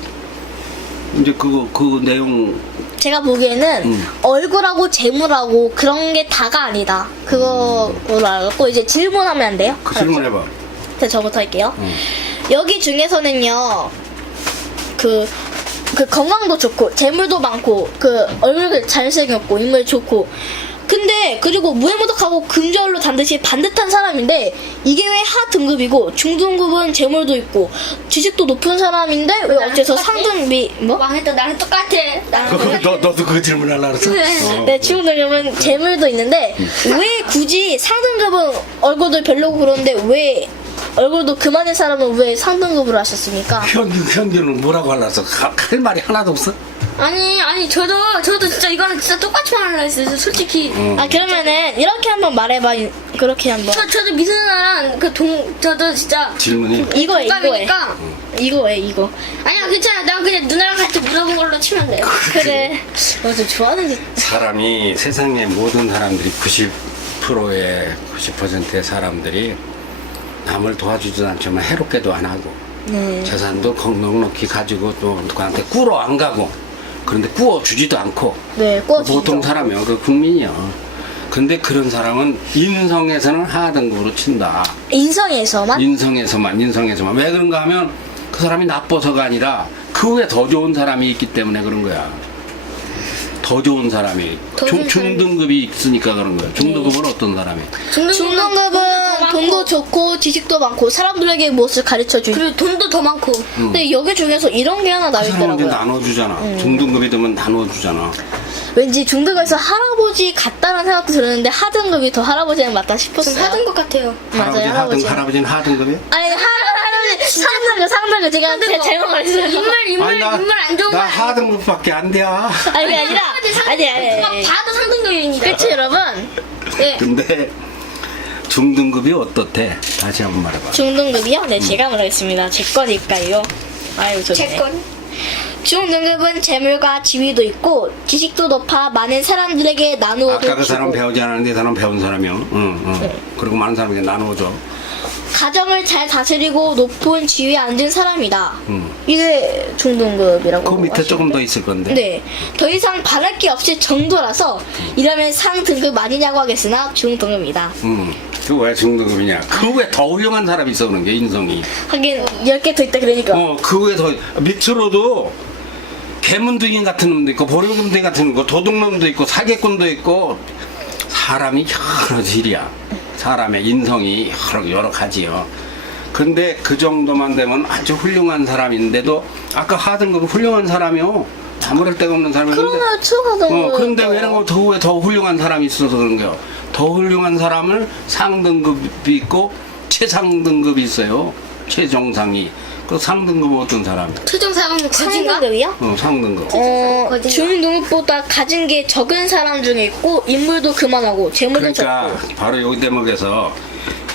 이제 그 내용. 제가 보기에는 얼굴하고 재물하고 그런 게 다가 아니다. 그거로 알고 이제 질문하면 안 돼요? 그 질문해봐. 네, 저부터 할게요. 여기 중에서는요, 그 건강도 좋고, 재물도 많고, 그 얼굴도 잘생겼고, 인물 좋고, 근데 그리고 무해무덕하고 금저울로 단듯이 반듯한 사람인데 이게 왜 하 등급이고 중등급은 재물도 있고 지식도 높은 사람인데 왜 어째서 상등비 뭐? 망했다. 나랑 똑같아. 너도 그 질문 하려고 그랬어? 네, 중등급은 재물도 있는데 왜 굳이 상등급은 얼굴도 별로고 그런데 왜 얼굴도 그만한 사람은 왜 상등급으로 하셨습니까? 현규는 뭐라고 하려서 할 말이 하나도 없어? 아니 저도 진짜 이거는 진짜 똑같이 말하려 했어요. 솔직히. 아 그러면은 이렇게 한번 말해봐. 그렇게 한번. 저도 미선아랑 저도 진짜 질문이 이거에 동갑이니까. 이거. 아니야 괜찮아. 난 그냥 누나랑 같이 물어본 걸로 치면 돼요. 그래. 저 좋아하는 게. 사람이 세상의 모든 사람들이 90%의 사람들이 남을 도와주지도 않지만 해롭게도 안 하고 네. 재산도 넉넉히 가지고 또 누구한테 꾸러 안 가고 그런데 꾸어주지도 않고 네, 꾸어주지도 보통 않고. 사람이요 그 국민이요. 근데 그런 사람은 인성에서는 하등급으로 친다. 인성에서만. 인성에서만 왜 그런가 하면 그 사람이 나빠서가 아니라 그 후에 더 좋은 사람이 있기 때문에 그런 거야. 더 좋은 사람이 더 좋은 중등급이 있으니까 그런 거야. 중등급은 어떤 사람이? 중등급은 돈도 좋고 지식도 많고 사람들에게 무엇을 가르쳐 주고. 그리고 돈도 더 많고. 근데 여기 중에서 이런 게 하나 그 사람한테 나와있더라고요. 나눠주잖아. 중등급이 되면 나눠주잖아. 왠지 중등급에서 할아버지 같다는 생각도 들었는데 하등급이 더 할아버지는 맞다 좀 싶었어요. 하던 것 같아요. 맞아요, 할아버지. 할아버지는 하등급이야? 아니 할아버지 상등급 제가 잘못 말했어요. 인물 안 좋은 거 나 아니야. 하등급밖에 안 돼. 아니 그게 아니라 아니. 막 봐도 상등급이니까. 그치 여러분. 네. 근데 중등급이 어떻대? 다시 한번 말해봐. 중등급이요? 네 제가 말하겠습니다. 제 거니까요. 아유 좋네. 제 건. 중등급은 재물과 지위도 있고 지식도 높아 많은 사람들에게 나누어도 아까 그 사람 주고 배우지 않았는데 이 사람 배운 사람이요. 응. 네. 그리고 많은 사람에게 나눠줘. 가정을 잘 다스리고 높은 지위에 앉은 사람이다. 응. 이게 중등급이라고. 그 밑에 하시는데. 조금 더 있을 건데. 네. 더 이상 바랄 게 없이 정도라서 이러면 상등급 아니냐고 하겠으나 중등급이다. 그 왜 중등급이냐? 그 후에 더 훌륭한 사람이 있어 그런 게 인성이. 하긴 10개 더 있다 그러니까. 그 후에 더 밑으로도 개문둥이 같은 놈도 있고 보령금둥이 같은 놈도 있고 도둑놈도 있고 사기꾼도 있고 사람이 여러 질이야. 사람의 인성이 여러 가지요. 근데 그 정도만 되면 아주 훌륭한 사람인데도 아까 하등급 훌륭한 사람이요. 아무럴 데가 없는 사람인데 그러나 추가등급. 그런데 왜 더 후에 더 훌륭한 사람이 있어서 그런 거요. 더 훌륭한 사람을 상등급이 있고 최상등급이 있어요. 최정상이. 그 상등급은 어떤 사람이야? 최종 사람은 거진가? 상등급이요? 상등급. 거짓말. 중등급보다 가진 게 적은 사람 중에 있고 인물도 그만하고 재물도 그러니까 적고. 바로 여기 대목에서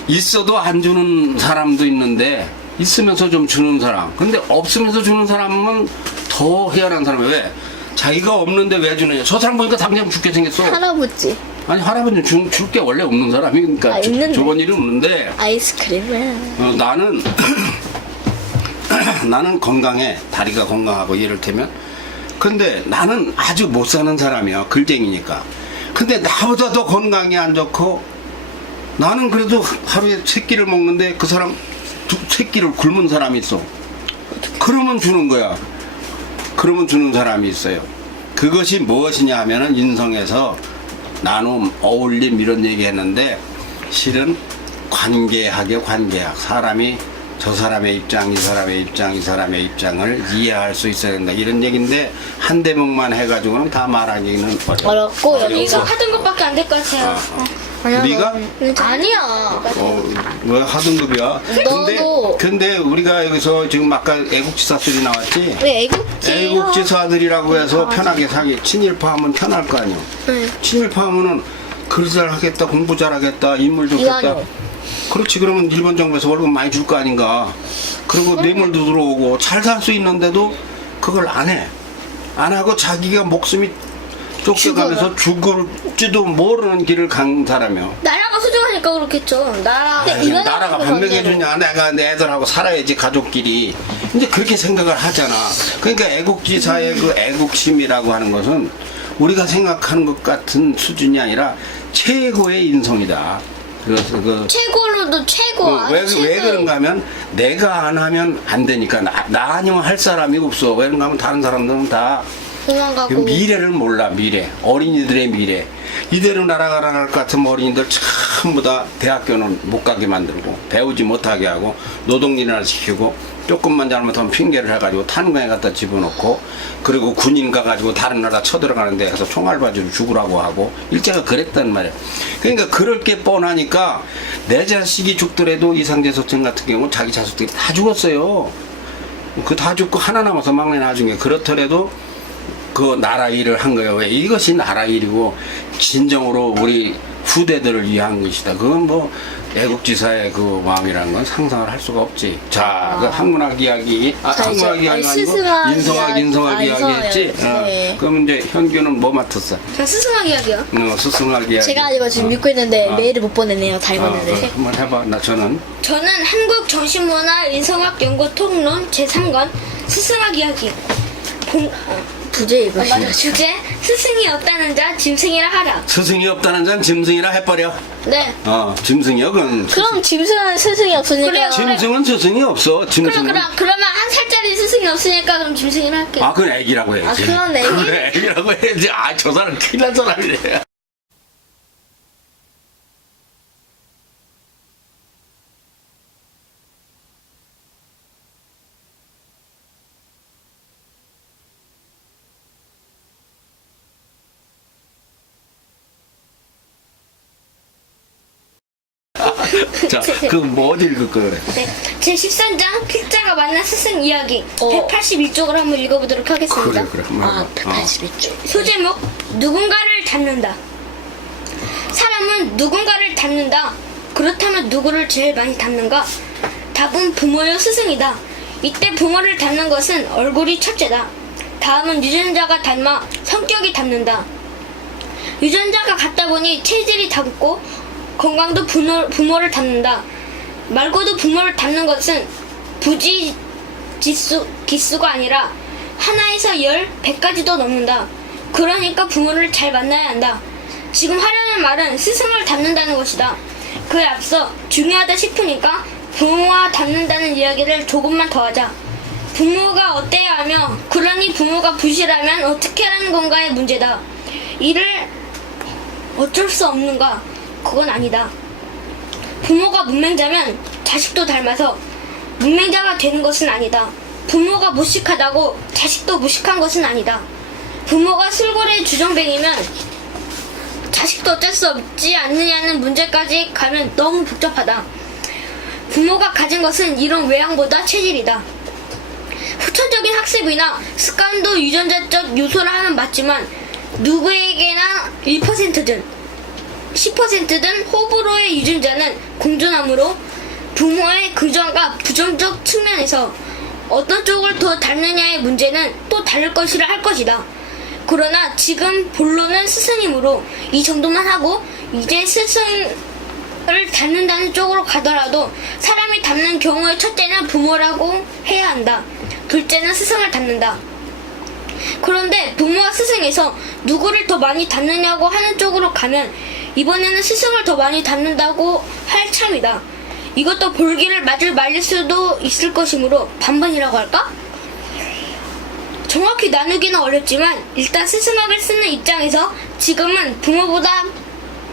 있어도 안 주는 사람도 있는데 있으면서 좀 주는 사람. 근데 없으면서 주는 사람은 더 희한한 사람이에요. 왜? 자기가 없는데 왜 주느냐. 저 사람 보니까 당장 죽게 생겼어. 할아버지 아니 할아버지는 줄 게 원래 없는 사람이니까 아, 있는데. 좋은 일은 없는데 아이스크림을. 나는 나는 건강해. 다리가 건강하고 이를테면 근데 나는 아주 못 사는 사람이야. 글쟁이니까. 근데 나보다 더 건강이 안 좋고 나는 그래도 하루에 3끼를 먹는데 그 사람 3끼를 굶은 사람이 있어. 그러면 주는 거야. 그러면 주는 사람이 있어요. 그것이 무엇이냐 하면은 인성에서 나눔, 어울림 이런 얘기 했는데 실은 관계학. 사람이 저 사람의 입장, 이 사람의 입장, 이 사람의 입장을 이해할 수 있어야 된다. 이런 얘기인데 한 대목만 해가지고는 다 말하기는 어렵고 이거 여기가 하던 것밖에 안 될 것 같아요. 네가 아니야. 왜 하등급이야? 너도. 근데 우리가 여기서 지금 아까 애국지사들이 나왔지? 왜 애국지? 애국지사들이라고 해서 편하게 사기 친일파하면 편할 거 아니야. 네. 친일파하면은 글 잘하겠다, 공부 잘하겠다, 인물 좋겠다. 이완용. 그렇지. 그러면 일본 정부에서 월급 많이 줄 거 아닌가. 그리고 뇌물도 들어오고 잘 살 수 있는데도 그걸 안 해. 안 하고 자기가 목숨이 쫓겨가면서 죽을지도 모르는 길을 간 사람이요. 나라가 소중하니까 그렇겠죠. 나라가 반명해주냐. 내가 내 애들하고 살아야지 가족끼리. 이제 그렇게 생각을 하잖아. 그러니까 애국지사의 그 애국심이라고 하는 것은 우리가 생각하는 것 같은 수준이 아니라 최고의 인성이다. 그래서 최고로도 최고. 왜 그런가 하면 내가 안 하면 안 되니까 나 아니면 할 사람이 없어. 왜 그런가 하면 다른 사람들은 다 도망가고. 미래를 몰라. 미래. 어린이들의 미래. 이대로 날아갈 것 같으면 어린이들 전부 다 대학교는 못 가게 만들고 배우지 못하게 하고 노동일을 시키고 조금만 잘못하면 핑계를 해가지고 탄광에 갖다 집어넣고 그리고 군인 가가지고 다른 나라 쳐들어가는데 가서 총알바지로 죽으라고 하고 일제가 그랬단 말이야. 그러니까 그럴 게 뻔하니까 내 자식이 죽더라도 이상재 소장 같은 경우 자기 자식들이 다 죽었어요. 그 다 죽고 하나 남아서 막내 나중에 그렇더라도 그 나라 일을 한 거예요. 왜? 이것이 나라 일이고 진정으로 우리 후대들을 위한 것이다. 그건 뭐 애국지사의 그 마음이라는 건 상상을 할 수가 없지. 자, 그 한문학 이야기, 자, 이제 한문학 이야기 아니고 스승학 인성학 이야기. 이야기 했지. 네. 그럼 이제 현규는 뭐 맡았어? 저 스승학 이야기요. 스승학 이야기. 제가 이거 지금 읽고 있는데 메일을 못 보내네요. 다 어, 읽었는데. 한번 해봐. 저는 저는 한국정신문화 인성학연구통론 제3권 스승학 이야기. 부제 읽으시죠. 맞아. 주제 스승이 없다는 자 짐승이라 하라. 스승이 없다는 자는 짐승이라 해버려. 네. 짐승이요? 그건 그럼 짐승은 스승이 없으니까. 그래요. 짐승은 스승이 없어. 짐승은. 그러면 한 살짜리 스승이 없으니까 그럼 짐승이라 할게요. 아, 그건 애기라고 해야지. 그건 애기? 그래, 애기라고 해야지. 저 사람 큰일 난 사람이래. 자, 그럼 뭐 어디 읽을 거 그래? 네. 제13장 필자가 만난 스승 이야기 181쪽을 한번 읽어보도록 하겠습니다. 그래. 아, 181조. 소제목 누군가를 닮는다. 사람은 누군가를 닮는다. 그렇다면 누구를 제일 많이 닮는가? 답은 부모요 스승이다. 이때 부모를 닮는 것은 얼굴이 첫째다. 다음은 유전자가 닮아 성격이 닮는다. 유전자가 같다 보니 체질이 닮고 건강도 부모를 닮는다. 말고도 부모를 닮는 것은 기수가 아니라 하나에서 100까지도 넘는다. 그러니까 부모를 잘 만나야 한다. 지금 하려는 말은 스승을 닮는다는 것이다. 그에 앞서 중요하다 싶으니까 부모와 닮는다는 이야기를 조금만 더 하자. 부모가 어때야 하며 그러니 부모가 부실하면 어떻게 하는 건가의 문제다. 이를 어쩔 수 없는가? 그건 아니다. 부모가 문맹자면 자식도 닮아서 문맹자가 되는 것은 아니다. 부모가 무식하다고 자식도 무식한 것은 아니다. 부모가 술고래 주정뱅이면 자식도 어쩔 수 없지 않느냐는 문제까지 가면 너무 복잡하다. 부모가 가진 것은 이런 외양보다 체질이다. 후천적인 학습이나 습관도 유전자적 요소라는 맞지만 누구에게나 1%든 10%든 호불호의 유전자는 공존하므로 부모의 긍정과 부정적 측면에서 어떤 쪽을 더 닮느냐의 문제는 또 다를 것이라 할 것이다. 그러나 지금 본론은 스승이므로 이 정도만 하고 이제 스승을 닮는다는 쪽으로 가더라도 사람이 닮는 경우의 첫째는 부모라고 해야 한다. 둘째는 스승을 닮는다. 그런데 부모와 스승에서 누구를 더 많이 닮느냐고 하는 쪽으로 가면 이번에는 스승을 더 많이 닮는다고 할 참이다. 이것도 볼기를 말릴 수도 있을 것이므로 반반이라고 할까? 정확히 나누기는 어렵지만 일단 스승학을 쓰는 입장에서 지금은 부모보다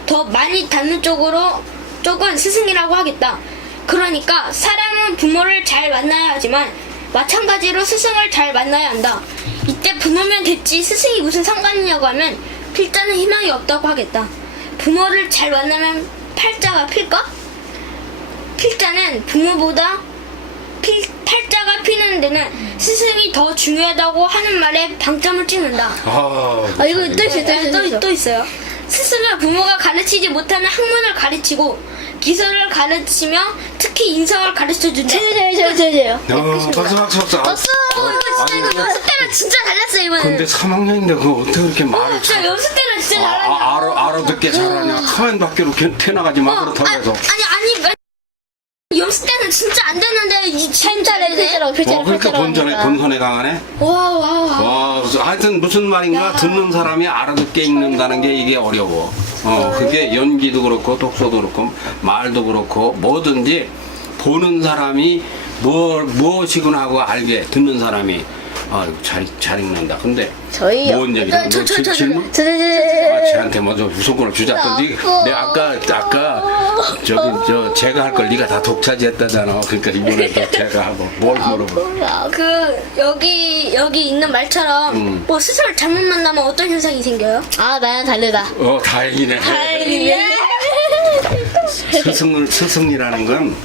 더 많이 닮는 쪽은 스승이라고 하겠다. 그러니까 사람은 부모를 잘 만나야 하지만 마찬가지로 스승을 잘 만나야 한다. 이때 부모면 됐지 스승이 무슨 상관이냐고 하면 필자는 희망이 없다고 하겠다. 부모를 잘 만나면 팔자가 필까? 필자는 부모보다 팔자가 피는 데는 스승이 더 중요하다고 하는 말에 방점을 찍는다. 이거 또 있어요. 스승은 부모가 가르치지 못하는 학문을 가르치고 기술을 가르치며 특히 인성을 가르쳐준다. 제요. 박수. 이거 연습 때는 진짜 달랐어요 이번에. 근데 3학년인데 그거 어떻게 그렇게 말을 진짜 연습 때는 진짜 달랐냐. 알아듣게 잘하냐? 카멘 밖으로 튀어나가지 마 그렇다고 해서. 아니 연습 때는 진짜 안 됐는데 이 진짜래. 그러니까 본선에 강하네. 와. 하여튼 무슨 말인가 듣는 사람이 알아듣게 읽는다는 게 이게 어려워. 그게 연기도 그렇고 독서도 그렇고 말도 그렇고 뭐든지 보는 사람이 무엇이구나 하고 알게 듣는 사람이 아이고 잘 읽는다. 근데 저희요. 뭔 얘기를? 뭐 질문? 아, 쟤한테 먼저 우선권을 주자던데. 내가 아까 저기 제가 할 걸 네가 다 독차지했다잖아. 그러니까 이번에도 제가 하고 뭘 물어봐. 그 여기 있는 말처럼 뭐 스스로 잘못 만나면 어떤 현상이 생겨요? 아, 나는 다르다. 다행이네. 다행이네. 스승이라는 건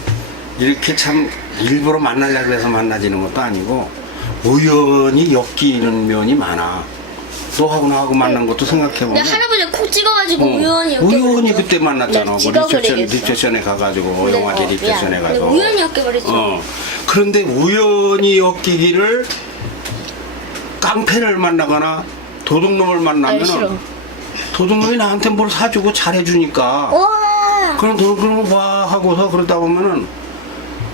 이렇게 참 일부러 만나려고 해서 만나지는 것도 아니고 우연히 엮이는 면이 많아. 너하고 만난 것도 생각해보면 근데 할아버지가 콕 찍어가지고 우연히 그때 만났잖아. 네, 그 찍어버리겠어. 리셉션에 가가지고 영화제 리셉션에 근데 가서 우연히 엮여버렸죠. 그런데 우연히 엮이기를 깡패를 만나거나 도둑놈을 아유, 싫어. 만나면 도둑놈이 나한테 뭘 사주고 잘해주니까 와. 그럼 도둑놈을 봐 하고서 그러다 보면은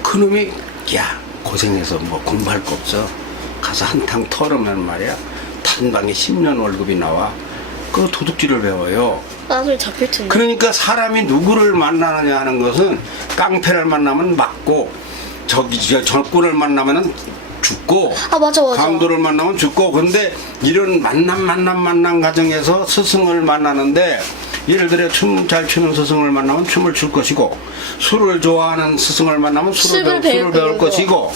그놈이 야 고생해서 뭐 공부할 거 없어 가서 한탕 털으면 말이야 단방에 10년 월급이 나와 그 도둑질을 배워요. 아, 그래 잡힐 텐데. 그러니까 사람이 누구를 만나느냐 하는 것은 깡패를 만나면 맞고 적군을 만나면은 죽고 아, 맞아. 강도를 만나면 죽고. 근데 이런 만남 과정에서 스승을 만나는데 예를 들어 춤 잘 추는 스승을 만나면 춤을 출 것이고 술을 좋아하는 스승을 만나면 술을 배울 것이고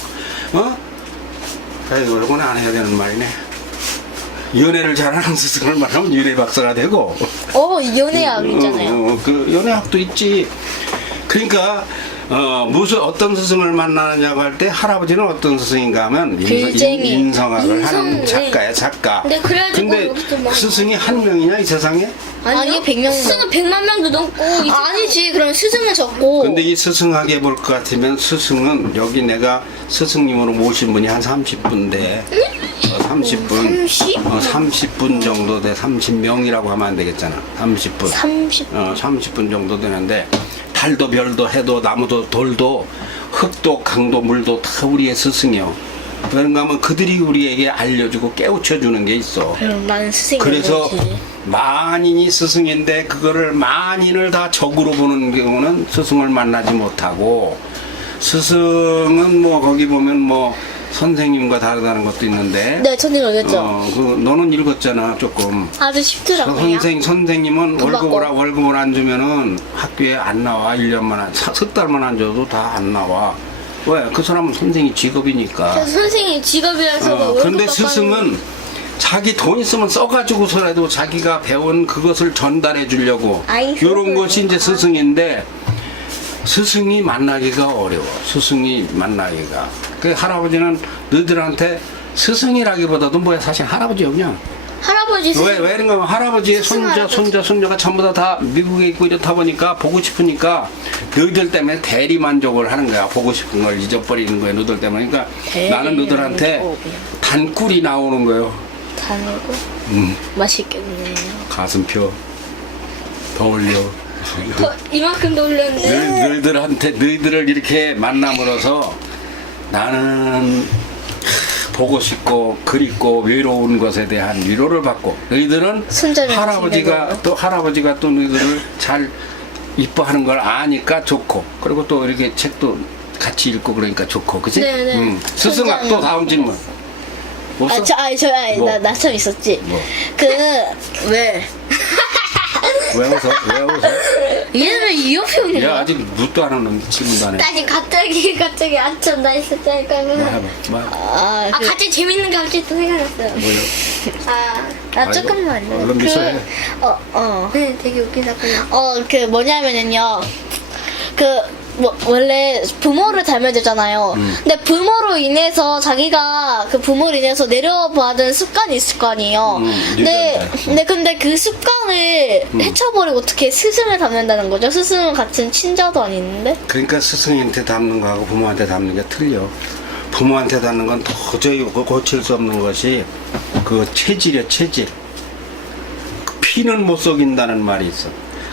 아이고 이건 안 해야 되는 말이네. 연애를 잘하는 스승을 만나면 연애 박사가 되고 연애학 있잖아요. 그 연애학도 있지. 그러니까 어떤 스승을 만나느냐고 할 때 할아버지는 어떤 스승인가 하면 글쟁이. 인성학을 하는 작가야 작가. 근데 그래가지고 근데 여기서 막- 스승이 한 명이냐 이 세상에? 아니, 100명. 스승은 100만 명도 넘고 아니지. 그럼 스승은 적고. 근데 이 스승하게 볼 것 같으면 스승은 여기 내가 스승님으로 모신 분이 한 30분 돼. 30분. 30분 정도 돼. 30명이라고 하면 안 되겠잖아. 30분. 30분 정도 되는데 달도 별도 해도 나무도 돌도 흙도 강도 물도 다 우리의 스승이요. 그런가 하면 그들이 우리에게 알려주고 깨우쳐주는 게 있어. 그럼 나는 스승이 그래서 되지. 만인이 스승인데 그거를 만인을 다 적으로 보는 경우는 스승을 만나지 못하고 스승은 뭐 거기 보면 뭐 선생님과 다르다는 것도 있는데 네, 선생님 알겠죠? 너는 읽었잖아 조금. 아주 쉽더라고요. 선생님은 돈 받고. 월급을 안 주면은 학교에 안 나와. 1년만 석 달만 안 줘도 다 안 나와. 왜? 그 사람은 선생이 직업이니까. 그래서 선생님 직업이라서 월급 근데 받고 스승은 자기 돈 있으면 써가지고서라도 자기가 배운 그것을 전달해 주려고 아이, 이런 것이 이제 스승인데 스승이 만나기가 어려워. 스승이 만나기가. 그 할아버지는 너희들한테 스승이라기보다도 뭐야 사실 할아버지야 그냥. 할아버지 왜 그런가 하면 할아버지의 손녀가 전부 다 미국에 있고 이렇다 보니까 보고 싶으니까 너희들 때문에 대리 만족을 하는 거야. 보고 싶은 걸 잊어버리는 거야. 너희들 때문에. 그러니까 나는 너희들한테 단꿀이 나오는 거예요. 다니고 맛있겠네요. 가슴표 더 올려. 이만큼 놀랐는데 너희들을 이렇게 만남으로써 나는 보고 싶고 그립고 외로운 것에 대한 위로를 받고 너희들은 손자를 할아버지가 또 너희들을 잘 이뻐하는 걸 아니까 좋고 그리고 또 이렇게 책도 같이 읽고 그러니까 좋고 그치? 네네. 스승학 또 다음 질문. 없어? 뭐? 나 참 있었지. 뭐? 왜? 왜 웃어? 얘는 이 옆에 오는 야 거야? 아직 묻도 안 하는 질문도 안 해. 나 지금 갑자기 앉혀나 있었다니까요. 뭐 해봐. 뭐. 갑자기 재밌는 게 갑자기 또 생각났어요. 뭐요? 나 조금만. 얼른 미소해. 네, 되게 웃긴 사건이야. 뭐냐면은요. 원래 부모를 닮아야 되잖아요. 근데 부모로 인해서 자기가 그 부모로 인해서 내려받은 습관이 있을 거 아니에요. 근데 그 습관을 헤쳐버리고 어떻게 스승을 닮는다는 거죠? 스승은 같은 친자도 아닌데? 그러니까 스승한테 닮는 거하고 부모한테 닮는 게 틀려. 부모한테 닮는 건 도저히 고칠 수 없는 것이 그 체질이야, 체질. 피는 못 속인다는 말이 있어.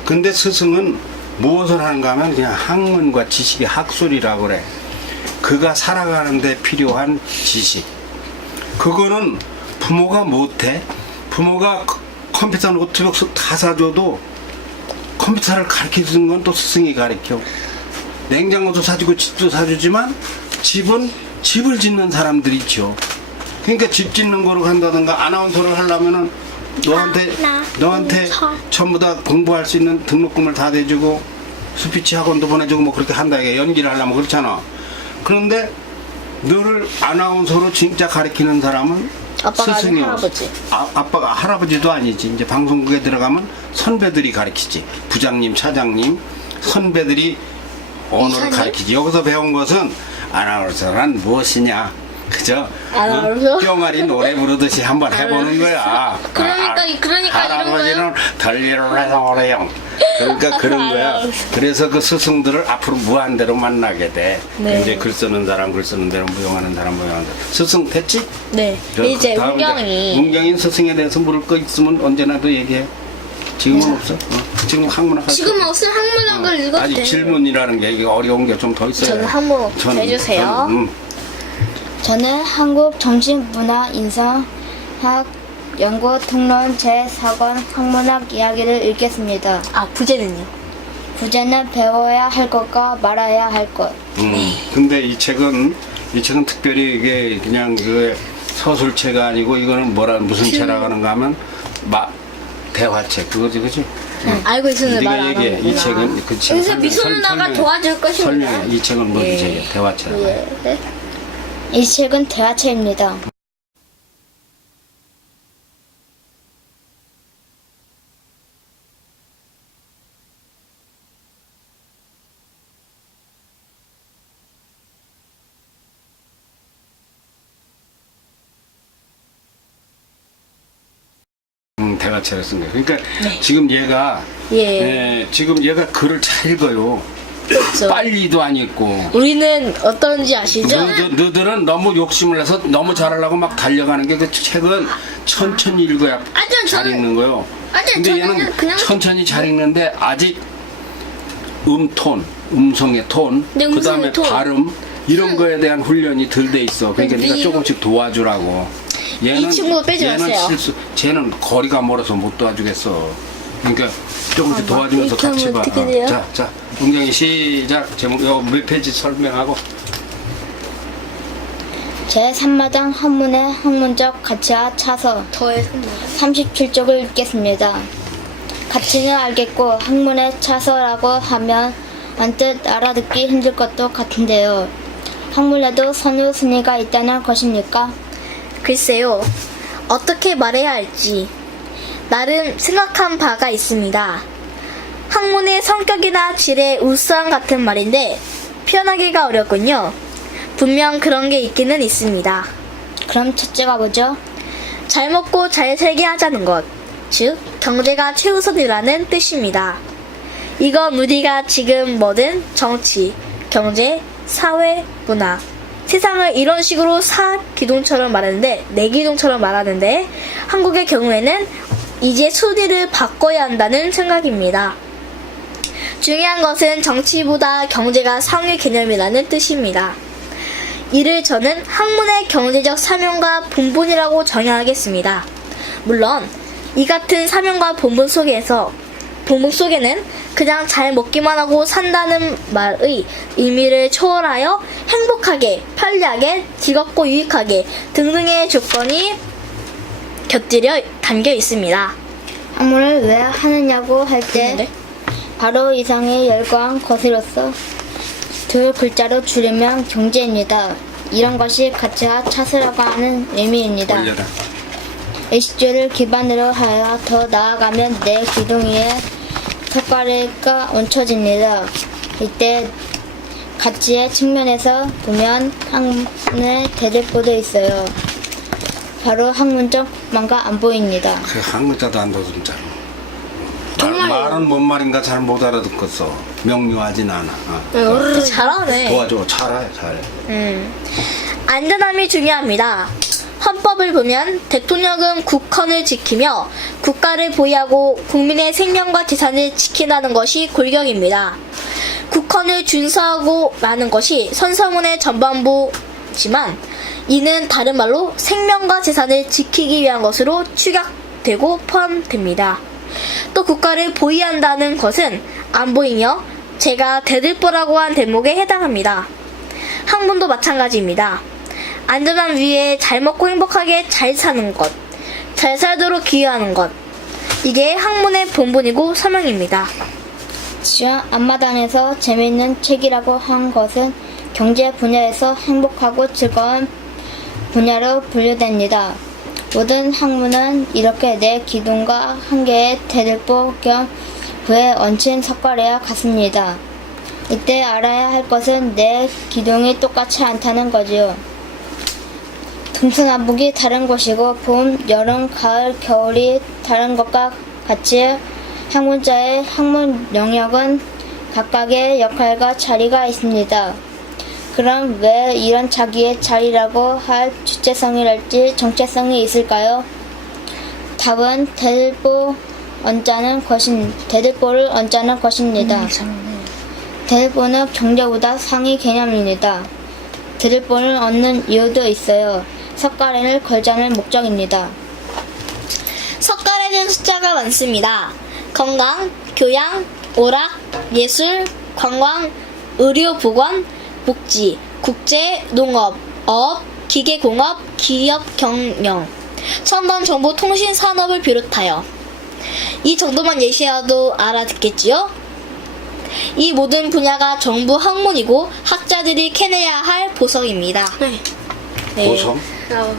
근데 스승은 무엇을 하는가 하면 그냥 학문과 지식의 학술이라고 그래. 그가 살아가는데 필요한 지식. 그거는 부모가 못해. 부모가 컴퓨터 노트북 다 사줘도 컴퓨터를 가르쳐주는 건 또 스승이 가르쳐. 냉장고도 사주고 집도 사주지만 집은 집을 짓는 사람들이 있죠. 그러니까 집 짓는 거로 간다든가 아나운서를 하려면은 너한테 전부 다 공부할 수 있는 등록금을 다 대주고 스피치 학원도 보내주고 뭐 그렇게 한다 이게 연기를 하려면 그렇잖아. 그런데 너를 아나운서로 진짜 가르치는 사람은 아빠가 아닌 스승이요. 할아버지. 아빠가 할아버지도 아니지. 이제 방송국에 들어가면 선배들이 가르치지. 부장님, 차장님, 선배들이 언어를 가르치지. 여기서 배운 것은 아나운서란 무엇이냐. 그죠? 아나운서? 뿅아리 노래 부르듯이 한번 해보는 거야. 그러니까 이런 할아버지는 달리를 해서 오래요. 그러니까 그런 거야. 그래서 그 스승들을 앞으로 무한대로 만나게 돼. 네. 이제 글 쓰는 사람 글 쓰는 대로 무용하는 사람 무용하는 사람. 스승 됐지? 네. 저 이제 다음 문경이 문경인 스승에 대해서 물을 거 있으면 언제나도 얘기해. 지금은 없어. 지금 학문학 지금 없으면 학문학을 읽어도 아직 돼. 질문이라는 게 이게 어려운 게 좀 더 있어요. 저는 한번 해주세요. 저는 한국정신문화인성학 연구통론 제4권 학문학 이야기를 읽겠습니다. 아, 부제는요? 부제는 배워야 할 것과 말아야 할 것. 근데 이 책은 특별히 이게 그냥 그 서술체가 아니고 이거는 무슨 체라고 하는가 하면 대화책 그거지, 그지? 알고 있었는데 말 네가 안 얘기해. 하는구나. 이 책은 그 책. 그래서 미소 누나가 도와줄 것입니다. 설명해. 이 책은 뭐지? 예. 책이야? 대화체라고. 예. 이 책은 대화체입니다. 대화체를 쓴 거야. 그러니까 지금 얘가 지금 얘가 글을 잘 읽어요. 그렇죠. 빨리도 안 읽고. 우리는 어떤지 아시죠? 너들은 너무 욕심을 내서 너무 잘하려고 막 달려가는 게 그 책은 천천히 읽어야 잘 저는- 읽는 거요. 근데 저는 얘는 그냥- 천천히 잘 읽는데 아직 음톤, 음성의 톤, 네, 그 음성의 다음에 톤. 발음 이런 거에 대한 훈련이 덜 돼 있어. 그러니까 네, 네가 조금씩 도와주라고. 이 친구 빼지 마세요. 쟤는 거리가 멀어서 못 도와주겠어. 그러니까 조금씩 도와주면서 이렇게 같이 하면 봐. 어떻게 돼요? 자, 문경이 시작. 제목 몇 페이지 설명하고. 제3마당 한문의 학문적 가치와 차서 더해서 37쪽을 읽겠습니다. 가치는 알겠고 학문의 차서라고 하면 언뜻 알아듣기 힘들 것도 같은데요. 학문에도 선우 순위가 있다는 것입니까? 글쎄요. 어떻게 말해야 할지 나름 생각한 바가 있습니다. 학문의 성격이나 질의 우수함 같은 말인데 표현하기가 어렵군요. 분명 그런 게 있기는 있습니다. 그럼 첫째가 뭐죠? 잘 먹고 잘 살게 하자는 것, 즉 경제가 최우선이라는 뜻입니다. 이건 우리가 지금 뭐든 정치, 경제, 사회, 문화, 세상을 이런 식으로 사기둥처럼 말하는데, 내기둥처럼 말하는데 한국의 경우에는 이제 순위를 바꿔야 한다는 생각입니다. 중요한 것은 정치보다 경제가 상위 개념이라는 뜻입니다. 이를 저는 학문의 경제적 사명과 본분이라고 정의하겠습니다. 물론 이 같은 사명과 본분 속에는 그냥 잘 먹기만 하고 산다는 말의 의미를 초월하여 행복하게, 편리하게, 즐겁고 유익하게 등등의 조건이 곁들여 담겨 있습니다. 학문을 왜 하느냐고 할 때 그런데? 바로 이상의 열광 것으로서 두 글자로 줄이면 경제입니다. 이런 것이 가치와 차세라고 하는 의미입니다. 올려라. 의식주를 기반으로 하여 더 나아가면 내 기둥 위에 턱걸이가 얹혀집니다. 이때 가치의 측면에서 보면 학문의 대립보도 있어요. 바로 학문적만가 안 보입니다. 그 한글자도 안 더듬자. 말은 뭔 말인가 잘 못 알아듣겠어. 명료하진 않아. 잘하네. 도와줘. 잘해. 안전함이 중요합니다. 헌법을 보면 대통령은 국헌을 지키며 국가를 보위하고 국민의 생명과 재산을 지킨다는 것이 골격입니다. 국헌을 준수하고라는 것이 선서문의 전반부지만 이는 다른 말로 생명과 재산을 지키기 위한 것으로 축약되고 포함됩니다. 또 국가를 보위한다는 것은 안보이며 제가 대들보라고 한 대목에 해당합니다. 학문도 마찬가지입니다. 안전한 위에 잘 먹고 행복하게 잘 사는 것, 잘 살도록 기여하는 것. 이게 학문의 본분이고 사명입니다. 지하 앞마당에서 재미있는 책이라고 한 것은 경제 분야에서 행복하고 즐거운 분야로 분류됩니다. 모든 학문은 이렇게 내 기둥과 한계의 대들보 겸 부에 얹힌 석가래와 같습니다. 이때 알아야 할 것은 내 기둥이 똑같지 않다는 거지요. 동서남북이 다른 것이고 봄, 여름, 가을, 겨울이 다른 것과 같이 학문자의 학문 영역은 각각의 역할과 자리가 있습니다. 그럼 왜 이런 자기의 자리라고 할 주체성이랄지 정체성이 있을까요? 답은 대들보를 얹자는 것입니다. 대들보는 경제보다 상위 개념입니다. 대들보를 얻는 이유도 있어요. 석가래를 걸자는 목적입니다. 석가래는 숫자가 많습니다. 건강, 교양, 오락, 예술, 관광, 의료, 보건, 복지, 국제, 농업, 어업, 기계공업, 기업 경영, 첨단 정보 통신 산업을 비롯하여 이 정도만 예시해도 알아듣겠지요? 이 모든 분야가 정부 학문이고 학자들이 캐내야 할 보석입니다. 네.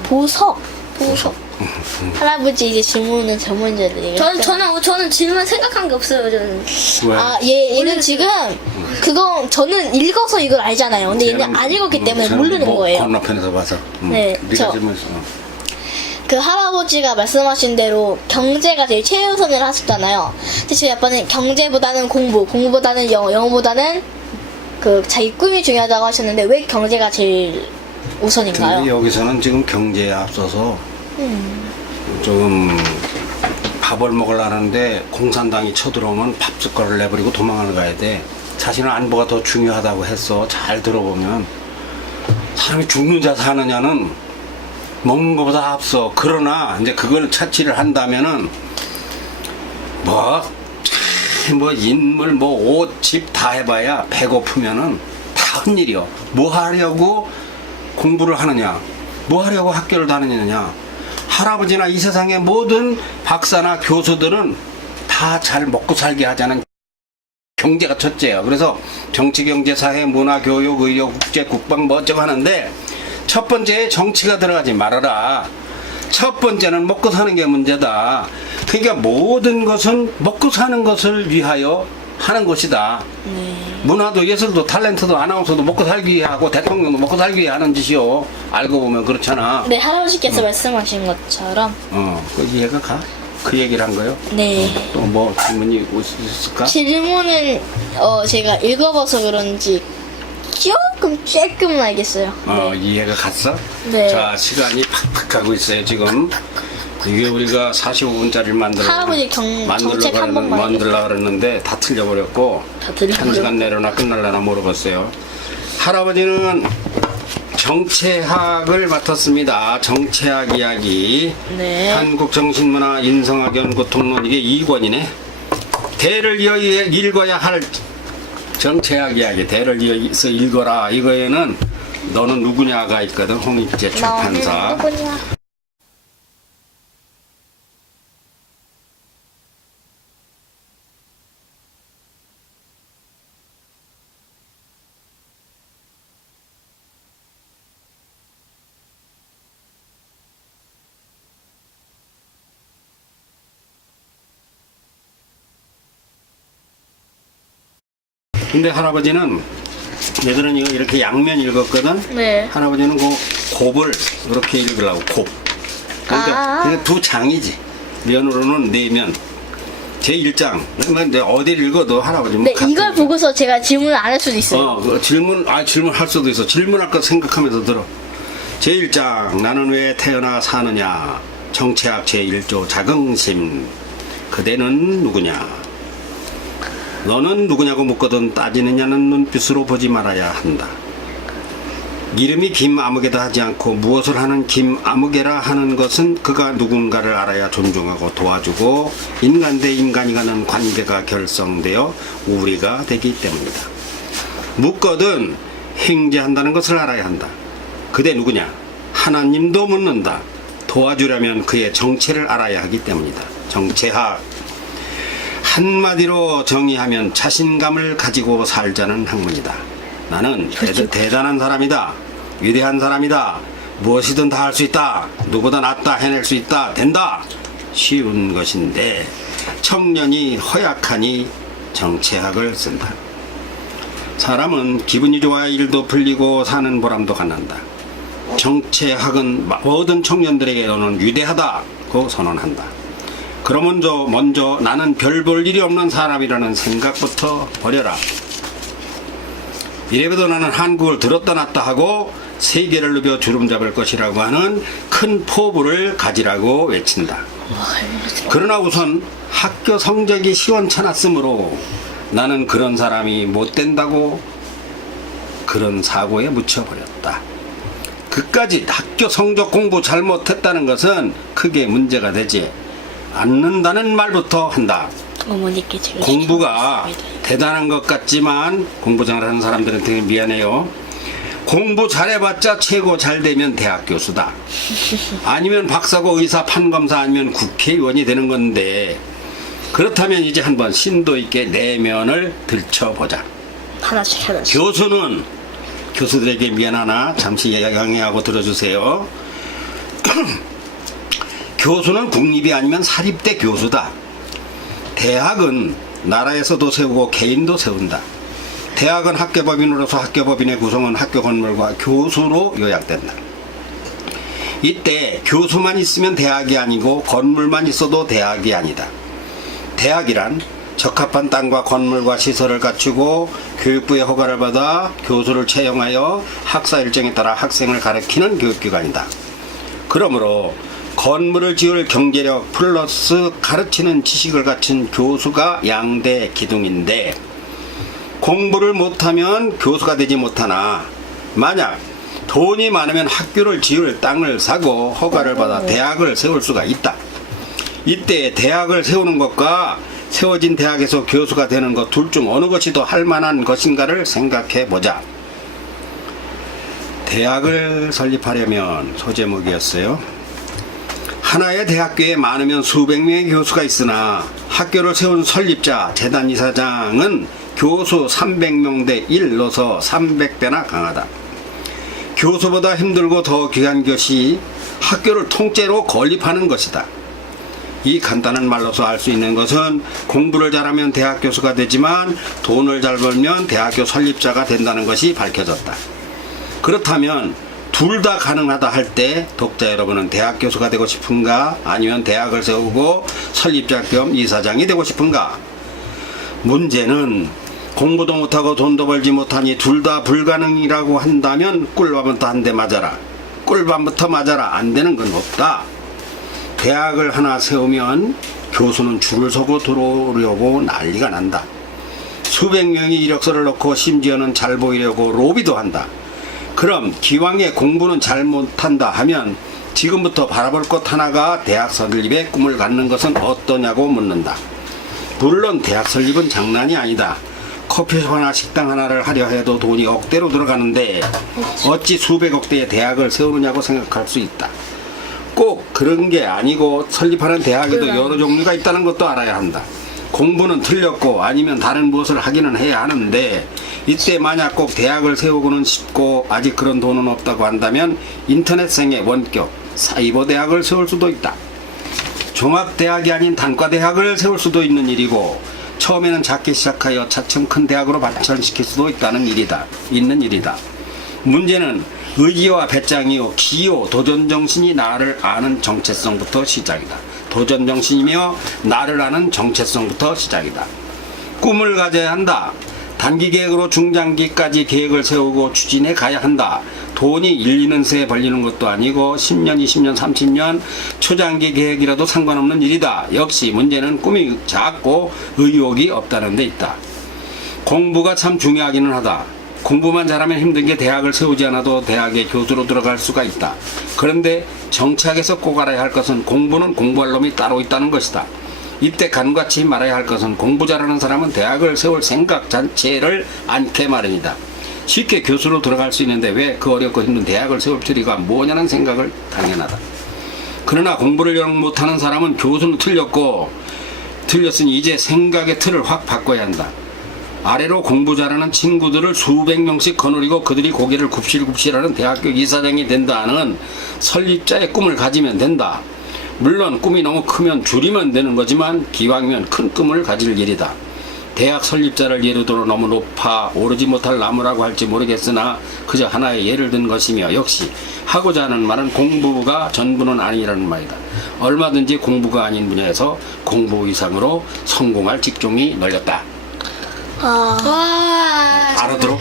보석? 보석. 할아버지 이제 질문은 전문자들이에요. 저는 질문 생각한 게 없어요. 저는. 왜? 얘는 지금 저는 읽어서 이걸 알잖아요. 근데 얘는 안 읽었기 때문에 모르는 거예요. 건너편에서 봐서. 네, 네가 질문했어. 그 할아버지가 말씀하신 대로 경제가 제일 최우선을 하셨잖아요. 근데 제 아빠는 경제보다는 공부보다는 영어보다는 그 자기 꿈이 중요하다고 하셨는데 왜 경제가 제일 우선인가요? 근데 여기서는 지금 경제에 앞서서 조금 밥을 먹으려는데 공산당이 쳐들어오면 밥 숟가락을 내버리고 도망을 가야 돼. 자신의 안보가 더 중요하다고 했어. 잘 들어보면 사람이 죽느냐 사느냐는 먹는 것보다 앞서. 그러나 이제 그걸 차치를 한다면은 뭐 인물 옷 집 다 해봐야 배고프면은 다 헛일이요. 뭐 하려고 공부를 하느냐, 뭐 하려고 학교를 다니느냐. 할아버지나 이 세상의 모든 박사나 교수들은 다 잘 먹고 살게 하자는 경제가 첫째예요. 그래서 정치, 경제, 사회, 문화, 교육, 의료, 국제, 국방 뭐 어쩌고 하는데 첫 번째에 정치가 들어가지 말아라. 첫 번째는 먹고 사는 게 문제다. 그러니까 모든 것은 먹고 사는 것을 위하여 하는 것이다. 문화도 예술도 탤런트도 아나운서도 먹고 살기 위해 하고 대통령도 먹고 살기 위해 하는 짓이요. 알고 보면 그렇잖아. 네, 할아버지께서 말씀하신 것처럼. 그 이해가 가? 그 얘기를 한 거요? 네. 또 뭐 질문이 있을까? 질문은 제가 읽어봐서 그런지 조금은 알겠어요. 이해가 갔어? 네. 자, 시간이 팍팍 가고 있어요, 지금. 이게 우리가 45분짜리를 할아버지 정책 한 번만 만들려고 그랬는데 다 틀려버렸고, 다 틀려버렸고. 한 시간 내려나 끝날려나 모르겠어요. 할아버지는 정체학을 맡았습니다. 정체학 이야기. 네. 한국정신문화 인성학연구통론 이게 2권이네. 대를 이어 읽어야 할 정체학 이야기. 대를 이어서 읽어라. 이거에는 너는 누구냐가 있거든. 홍익재 출판사. 누구냐? 근데 할아버지는 얘들은 이거 이렇게 양면 읽었거든. 네. 할아버지는 그 곱을 이렇게 읽으려고 곱. 그러니까 두 장이지. 면으로는 네 면. 제 1장. 근데 어디를 읽어도 할아버지. 네, 이걸 보고서 제가 질문을 안 할 수도 있어요. 그 질문할 수도 있어. 질문할 거 생각하면서 들어. 제 1장. 나는 왜 태어나 사느냐. 정체학 제 1조 자긍심. 그대는 누구냐. 너는 누구냐고 묻거든 따지느냐는 눈빛으로 보지 말아야 한다. 이름이 김아무개다 하지 않고 무엇을 하는 김아무개라 하는 것은 그가 누군가를 알아야 존중하고 도와주고 인간 대 인간이 가는 관계가 결성되어 우리가 되기 때문이다. 묻거든 행제한다는 것을 알아야 한다. 그대 누구냐? 하나님도 묻는다. 도와주려면 그의 정체를 알아야 하기 때문이다. 정체학. 한마디로 정의하면 자신감을 가지고 살자는 학문이다. 나는 대단한 사람이다. 위대한 사람이다. 무엇이든 다 할 수 있다. 누구보다 낫다. 해낼 수 있다. 된다. 쉬운 것인데 청년이 허약하니 정체학을 쓴다. 사람은 기분이 좋아야 일도 풀리고 사는 보람도 갖는다. 정체학은 모든 청년들에게는 위대하다고 선언한다. 그럼 먼저 나는 별 볼 일이 없는 사람이라는 생각부터 버려라. 이래봬도 나는 한국을 들었다 놨다 하고 세계를 누벼 주름잡을 것이라고 하는 큰 포부를 가지라고 외친다. 그러나 우선 학교 성적이 시원찮았으므로 나는 그런 사람이 못 된다고 그런 사고에 묻혀버렸다. 그까짓 학교 성적 공부 잘못했다는 것은 크게 문제가 되지 않는다는 말부터 한다. 어머니께 제가 공부가 시켜드렸습니다. 대단한 것 같지만 공부 잘하는 사람들한테 미안해요. 공부 잘해봤자 최고 잘되면 대학 교수다. 아니면 박사고 의사 판검사 아니면 국회의원이 되는 건데 그렇다면 이제 한번 심도 있게 내면을 들춰보자. 하나씩. 교수는 교수들에게 미안하나 잠시 양해하고 들어주세요. 교수는 국립이 아니면 사립대 교수다. 대학은 나라에서도 세우고 개인도 세운다. 대학은 학교법인으로서 학교법인의 구성은 학교 건물과 교수로 요약된다. 이때 교수만 있으면 대학이 아니고 건물만 있어도 대학이 아니다. 대학이란 적합한 땅과 건물과 시설을 갖추고 교육부의 허가를 받아 교수를 채용하여 학사 일정에 따라 학생을 가르치는 교육기관이다. 그러므로 건물을 지을 경제력 플러스 가르치는 지식을 갖춘 교수가 양대 기둥인데 공부를 못하면 교수가 되지 못하나 만약 돈이 많으면 학교를 지을 땅을 사고 허가를 받아 대학을 세울 수가 있다. 이때 대학을 세우는 것과 세워진 대학에서 교수가 되는 것 둘 중 어느 것이 더 할 만한 것인가를 생각해 보자. 대학을 설립하려면 소제목이었어요. 하나의 대학교에 많으면 수백 명의 교수가 있으나 학교를 세운 설립자 재단 이사장은 교수 300명 대 1로서 300배나 강하다. 교수보다 힘들고 더 귀한 것이 학교를 통째로 건립하는 것이다. 이 간단한 말로서 알 수 있는 것은 공부를 잘하면 대학 교수가 되지만 돈을 잘 벌면 대학교 설립자가 된다는 것이 밝혀졌다. 그렇다면 둘 다 가능하다 할 때 독자 여러분은 대학 교수가 되고 싶은가 아니면 대학을 세우고 설립자 겸 이사장이 되고 싶은가? 문제는 공부도 못하고 돈도 벌지 못하니 둘 다 불가능이라고 한다면 꿀밤부터 한 대 맞아라. 꿀밤부터 맞아라. 안 되는 건 없다. 대학을 하나 세우면 교수는 줄을 서고 들어오려고 난리가 난다. 수백 명이 이력서를 넣고 심지어는 잘 보이려고 로비도 한다. 그럼 기왕에 공부는 잘 못한다 하면 지금부터 바라볼 것 하나가 대학 설립의 꿈을 갖는 것은 어떠냐고 묻는다. 물론 대학 설립은 장난이 아니다. 커피숍 하나 식당 하나를 하려 해도 돈이 억대로 들어가는데 어찌 수백억 대의 대학을 세우느냐고 생각할 수 있다. 꼭 그런 게 아니고 설립하는 대학에도 여러 종류가 있다는 것도 알아야 한다. 공부는 틀렸고 아니면 다른 무엇을 하기는 해야 하는데 이때 만약 꼭 대학을 세우고는 싶고 아직 그런 돈은 없다고 한다면 인터넷생의 원격 사이버 대학을 세울 수도 있다. 종합대학이 아닌 단과대학을 세울 수도 있는 일이고 처음에는 작게 시작하여 차츰 큰 대학으로 발전시킬 수도 있는 일이다. 문제는 의지와 배짱이요 기요 도전정신이 나를 아는 정체성부터 시작이다. 도전정신이며 나를 아는 정체성부터 시작이다. 꿈을 가져야 한다. 단기 계획으로 중장기까지 계획을 세우고 추진해 가야 한다. 돈이 1, 2년 새에 벌리는 것도 아니고 10년, 20년, 30년 초장기 계획이라도 상관없는 일이다. 역시 문제는 꿈이 작고 의욕이 없다는 데 있다. 공부가 참 중요하기는 하다. 공부만 잘하면 힘든 게 대학을 세우지 않아도 대학의 교수로 들어갈 수가 있다. 그런데 정착에서 꼭 알아야 할 것은 공부는 공부할 놈이 따로 있다는 것이다. 이때 간과치 말아야 할 것은 공부 잘하는 사람은 대학을 세울 생각 자체를 않게 마련이다. 쉽게 교수로 들어갈 수 있는데 왜 그 어렵고 힘든 대학을 세울 필요가 뭐냐는 생각을 당연하다. 그러나 공부를 영 못하는 사람은 교수는 틀렸으니 이제 생각의 틀을 확 바꿔야 한다. 아래로 공부 잘하는 친구들을 수백 명씩 거느리고 그들이 고개를 굽실굽실하는 대학교 이사장이 된다는 설립자의 꿈을 가지면 된다. 물론 꿈이 너무 크면 줄이면 되는 거지만 기왕이면 큰 꿈을 가질 일이다. 대학 설립자를 예로 들어 너무 높아 오르지 못할 나무라고 할지 모르겠으나 그저 하나의 예를 든 것이며 역시 하고자 하는 말은 공부가 전부는 아니라는 말이다. 얼마든지 공부가 아닌 분야에서 공부 이상으로 성공할 직종이 널렸다. 와. 알아들어?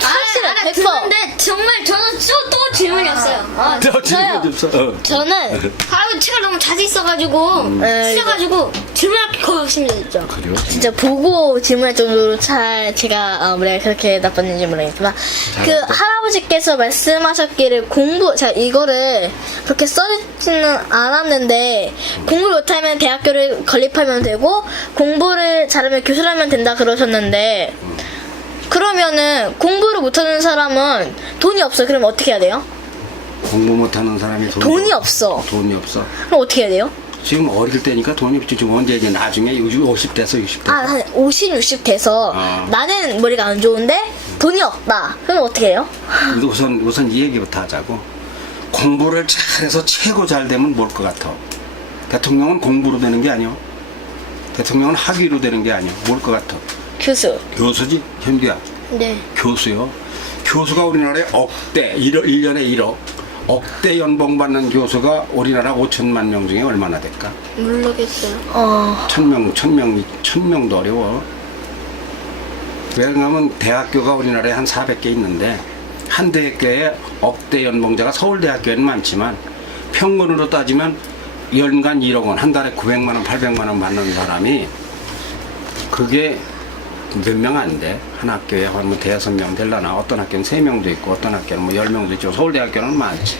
사실은 100%. 듣는데 정말 저는 또 질문이었어요. 저는 할아버지 책을 너무 자주 써가지고 쓰셔가지고 질문할 게 거의 없습니다 진짜. 그래요? 진짜 보고 질문할 정도로 잘 제가 내가 그렇게 나빴는지 모르겠지만 그 할아버지께서 말씀하셨기를 제가 이거를 그렇게 써있지는 않았는데 공부를 못하면 대학교를 건립하면 되고 공부를 잘하면 교수라면 된다 그러셨는데 그러면은 공부를 못하는 사람은 돈이 없어. 그럼 어떻게 해야 돼요? 공부 못하는 사람이 돈이 없어. 돈이 없어. 그럼 어떻게 해야 돼요? 지금 어릴 때니까 돈이 없지. 지금 언제 이제 나중에 50 돼서 60 돼서. 한 50, 60 돼서 나는 머리가 안 좋은데 돈이 없다. 그럼 어떻게 해요? 우선 이 얘기부터 하자고. 공부를 잘해서 최고 잘 되면 뭘 것 같아? 대통령은 공부로 되는 게 아니요. 대통령은 학위로 되는 게 아니요. 뭘 것 같아? 교수지? 현규야. 네. 교수요. 교수가 우리나라에 1년에 1억. 억대 연봉 받는 교수가 우리나라 5천만 명 중에 얼마나 될까? 모르겠어요. 1000명도 어려워. 왜냐하면 대학교가 우리나라에 한 400개 있는데 한 대학교에 억대 연봉자가 서울대학교에는 많지만 평균으로 따지면 연간 1억 원, 한 달에 900만 원, 800만 원 받는 사람이 그게 몇 명 안 돼. 한 학교에 한 뭐 5명 될라나. 어떤 학교는 3명도 있고 어떤 학교는 뭐 10명도 있죠. 서울대학교는 많지.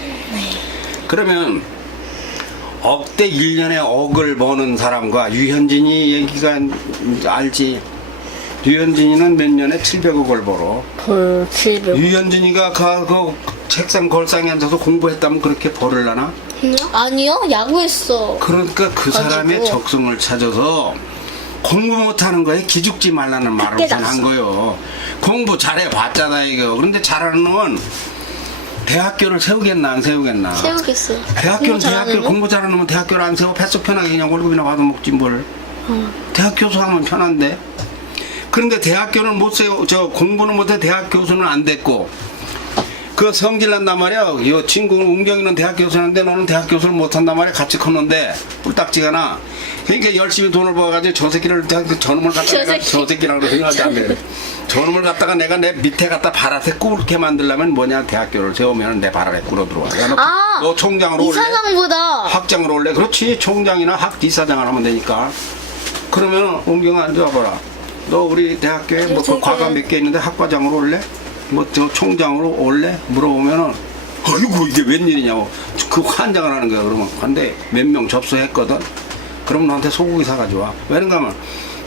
그러면 억대 1년에 억을 버는 사람과 유현진이 얘기가 알지. 유현진이는 몇 년에 700억을 벌어. 700. 유현진이가 그 책상 걸상에 앉아서 공부했다면 그렇게 벌을라나? 아니요, 야구했어. 그러니까 그 사람의 가지고. 적성을 찾아서 공부 못하는 거에 기죽지 말라는 말을 우선 한 거요. 공부 잘해 봤잖아 이거. 그런데 잘하는 놈은 대학교를 세우겠나 안 세우겠나? 세우겠어요. 대학교 공부 잘하는 놈은 대학교를 안 세워 뱃속 편하게 그냥 월급이나 받아 먹지 뭘. 대학 교수 하면 편한데. 그런데 대학교는 못 세워. 공부는 못해 대학 교수는 안 됐고. 그 성질 난단 말이야. 이 친구 은경이는 대학 교수인데 너는 대학 교수를 못한단 말이야. 같이 컸는데 꿀딱지가 나. 그러니까 열심히 돈을 벌어가지고 저 새끼를 저놈을 갖다가 저 새끼라고 생각하지 안 돼. 저놈을 갖다가 내가 내 밑에 갖다 발 아래 꿇게 만들려면 뭐냐. 대학교를 세우면 내 발 아래 꿇어 들어와. 야, 너 총장으로 올래? 이사장보다 학장으로 올래? 그렇지. 총장이나 이사장을 하면 되니까. 그러면 은경아 앉아봐라. 너 우리 대학교에 뭐 그 과가 몇 개 있는데 학과장으로 올래? 뭐 저 총장으로 올래? 물어보면은 아이고 이게 웬일이냐고 그 환장을 하는 거야. 그러면 근데 몇 명 접수했거든. 그럼 너한테 소고기 사가지고 와. 왜냐면 하면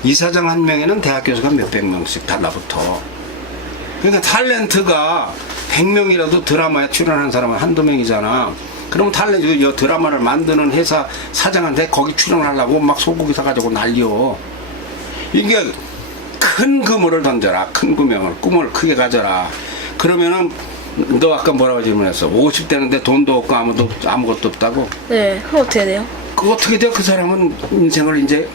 이사장 한 명에는 대학 교수가 몇백 명씩 달라붙어. 그러니까 탤런트가 100명이라도 드라마에 출연하는 사람은 한두 명이잖아. 그러면 탤런트 드라마를 만드는 회사 사장한테 거기 출연하려고 막 소고기 사가지고 날려. 이게 큰 그물을 던져라. 큰 꿈을 크게 가져라. 그러면은 너 아까 뭐라고 질문했어? 50 되는데 돈도 없고 아무것도 없다고? 네, 그럼 어떻게 해야 돼요? 그 어떻게 돼? 그 사람은 인생을 이제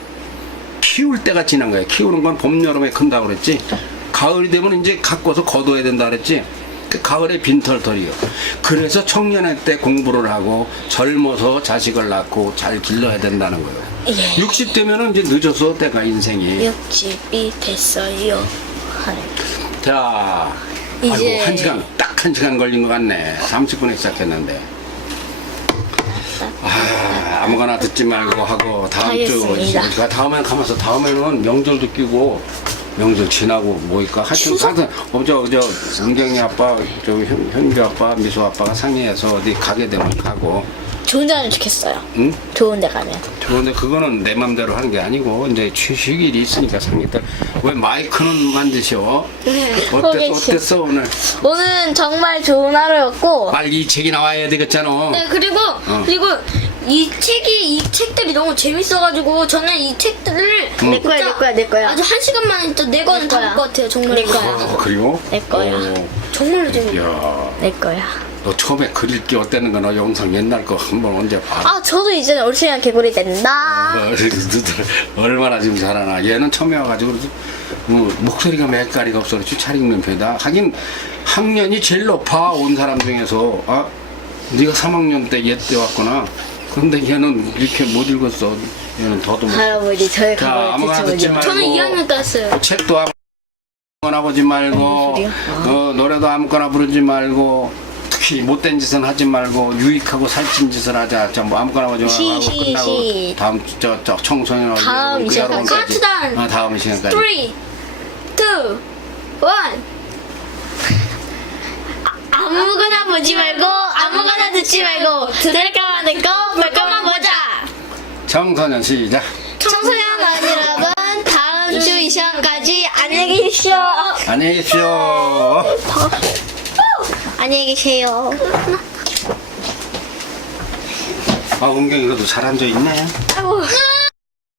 키울 때가 지난 거야. 키우는 건 봄, 여름에 큰다고 그랬지. 가을이 되면 이제 가꿔서 거둬야 된다 그랬지. 그 가을에 빈털털이요. 그래서 청년의 때 공부를 하고 젊어서 자식을 낳고 잘 길러야 된다는 거예요. 60 되면은 이제 늦어서 때가 인생이. 60이 됐어요. 자, 이제- 아이고 딱 1시간 걸린 것 같네. 30분에 시작했는데. 아무거나 듣지 말고 하고 다음 주 알겠습니다. 다음에 가면서 다음에는 명절도 끼고 명절 지나고 뭐일까 하여튼 항상 저 은경이 아빠 저 현규 아빠 미소 아빠가 상의해서 어디 가게 되면 가고 좋은 데 가면 좋겠어요. 응? 좋은 데 가면. 그런데 그거는 내 맘대로 하는 게 아니고 이제 휴일이 있으니까 상의들 왜 마이크는 만드셔? 어땠어 오늘? 오늘 정말 좋은 하루였고 빨리 이 책이 나와야 되겠잖아. 네, 그리고 이 책들이 너무 재밌어가지고 저는 이 책들을 내 거야, 내 거야. 아주 1시간 만에 또 네 권은 거야. 담을 것 같아요. 정말. 내 거야. 그리고? 내 거야. 정말로 재밌어요. 야, 내 거야. 너 처음에 그릴 게 어땠는 거너 영상 옛날 거 한번 언제 봐? 아, 저도 이제는 올 시간 개구리 된다. 얼마나 지금 잘하나. 얘는 처음에 와가지고 그래도 목소리가 맥가리가 없어. 그렇지 차리면 배다. 하긴 학년이 제일 높아 온 사람 중에서. 아, 네가 3학년 때 얘 때 왔구나. 그런데 얘는 이렇게 못 읽었어. 얘는 더도 못. 할아버지, 저희 자, 가봐요. 아무거나 듣지 말고. 저는 2학년 때 왔어요. 책도 아무거나 보지 말고 노래도 아무거나 부르지 말고 특히 못된 짓은 하지 말고 유익하고 살찐 짓을 하자. 뭐 아무거나 보지 말고 하고 끝나고 다음 저 청소년 다음 시간까지. 카운트다운. 다음 시간까지. 3, 2, 1. 아무거나 보지 말고, 아무거나 듣지 말고, 들을까만 듣고, 볼까만 보자. 청소년 시작. 청소년 여러분, 다음 주 이 시간까지 안녕히 계십시오. 안녕히 계십시오. 안녕히 계세요. 아, 은경이 그래도 잘 앉아 있네. 아이고.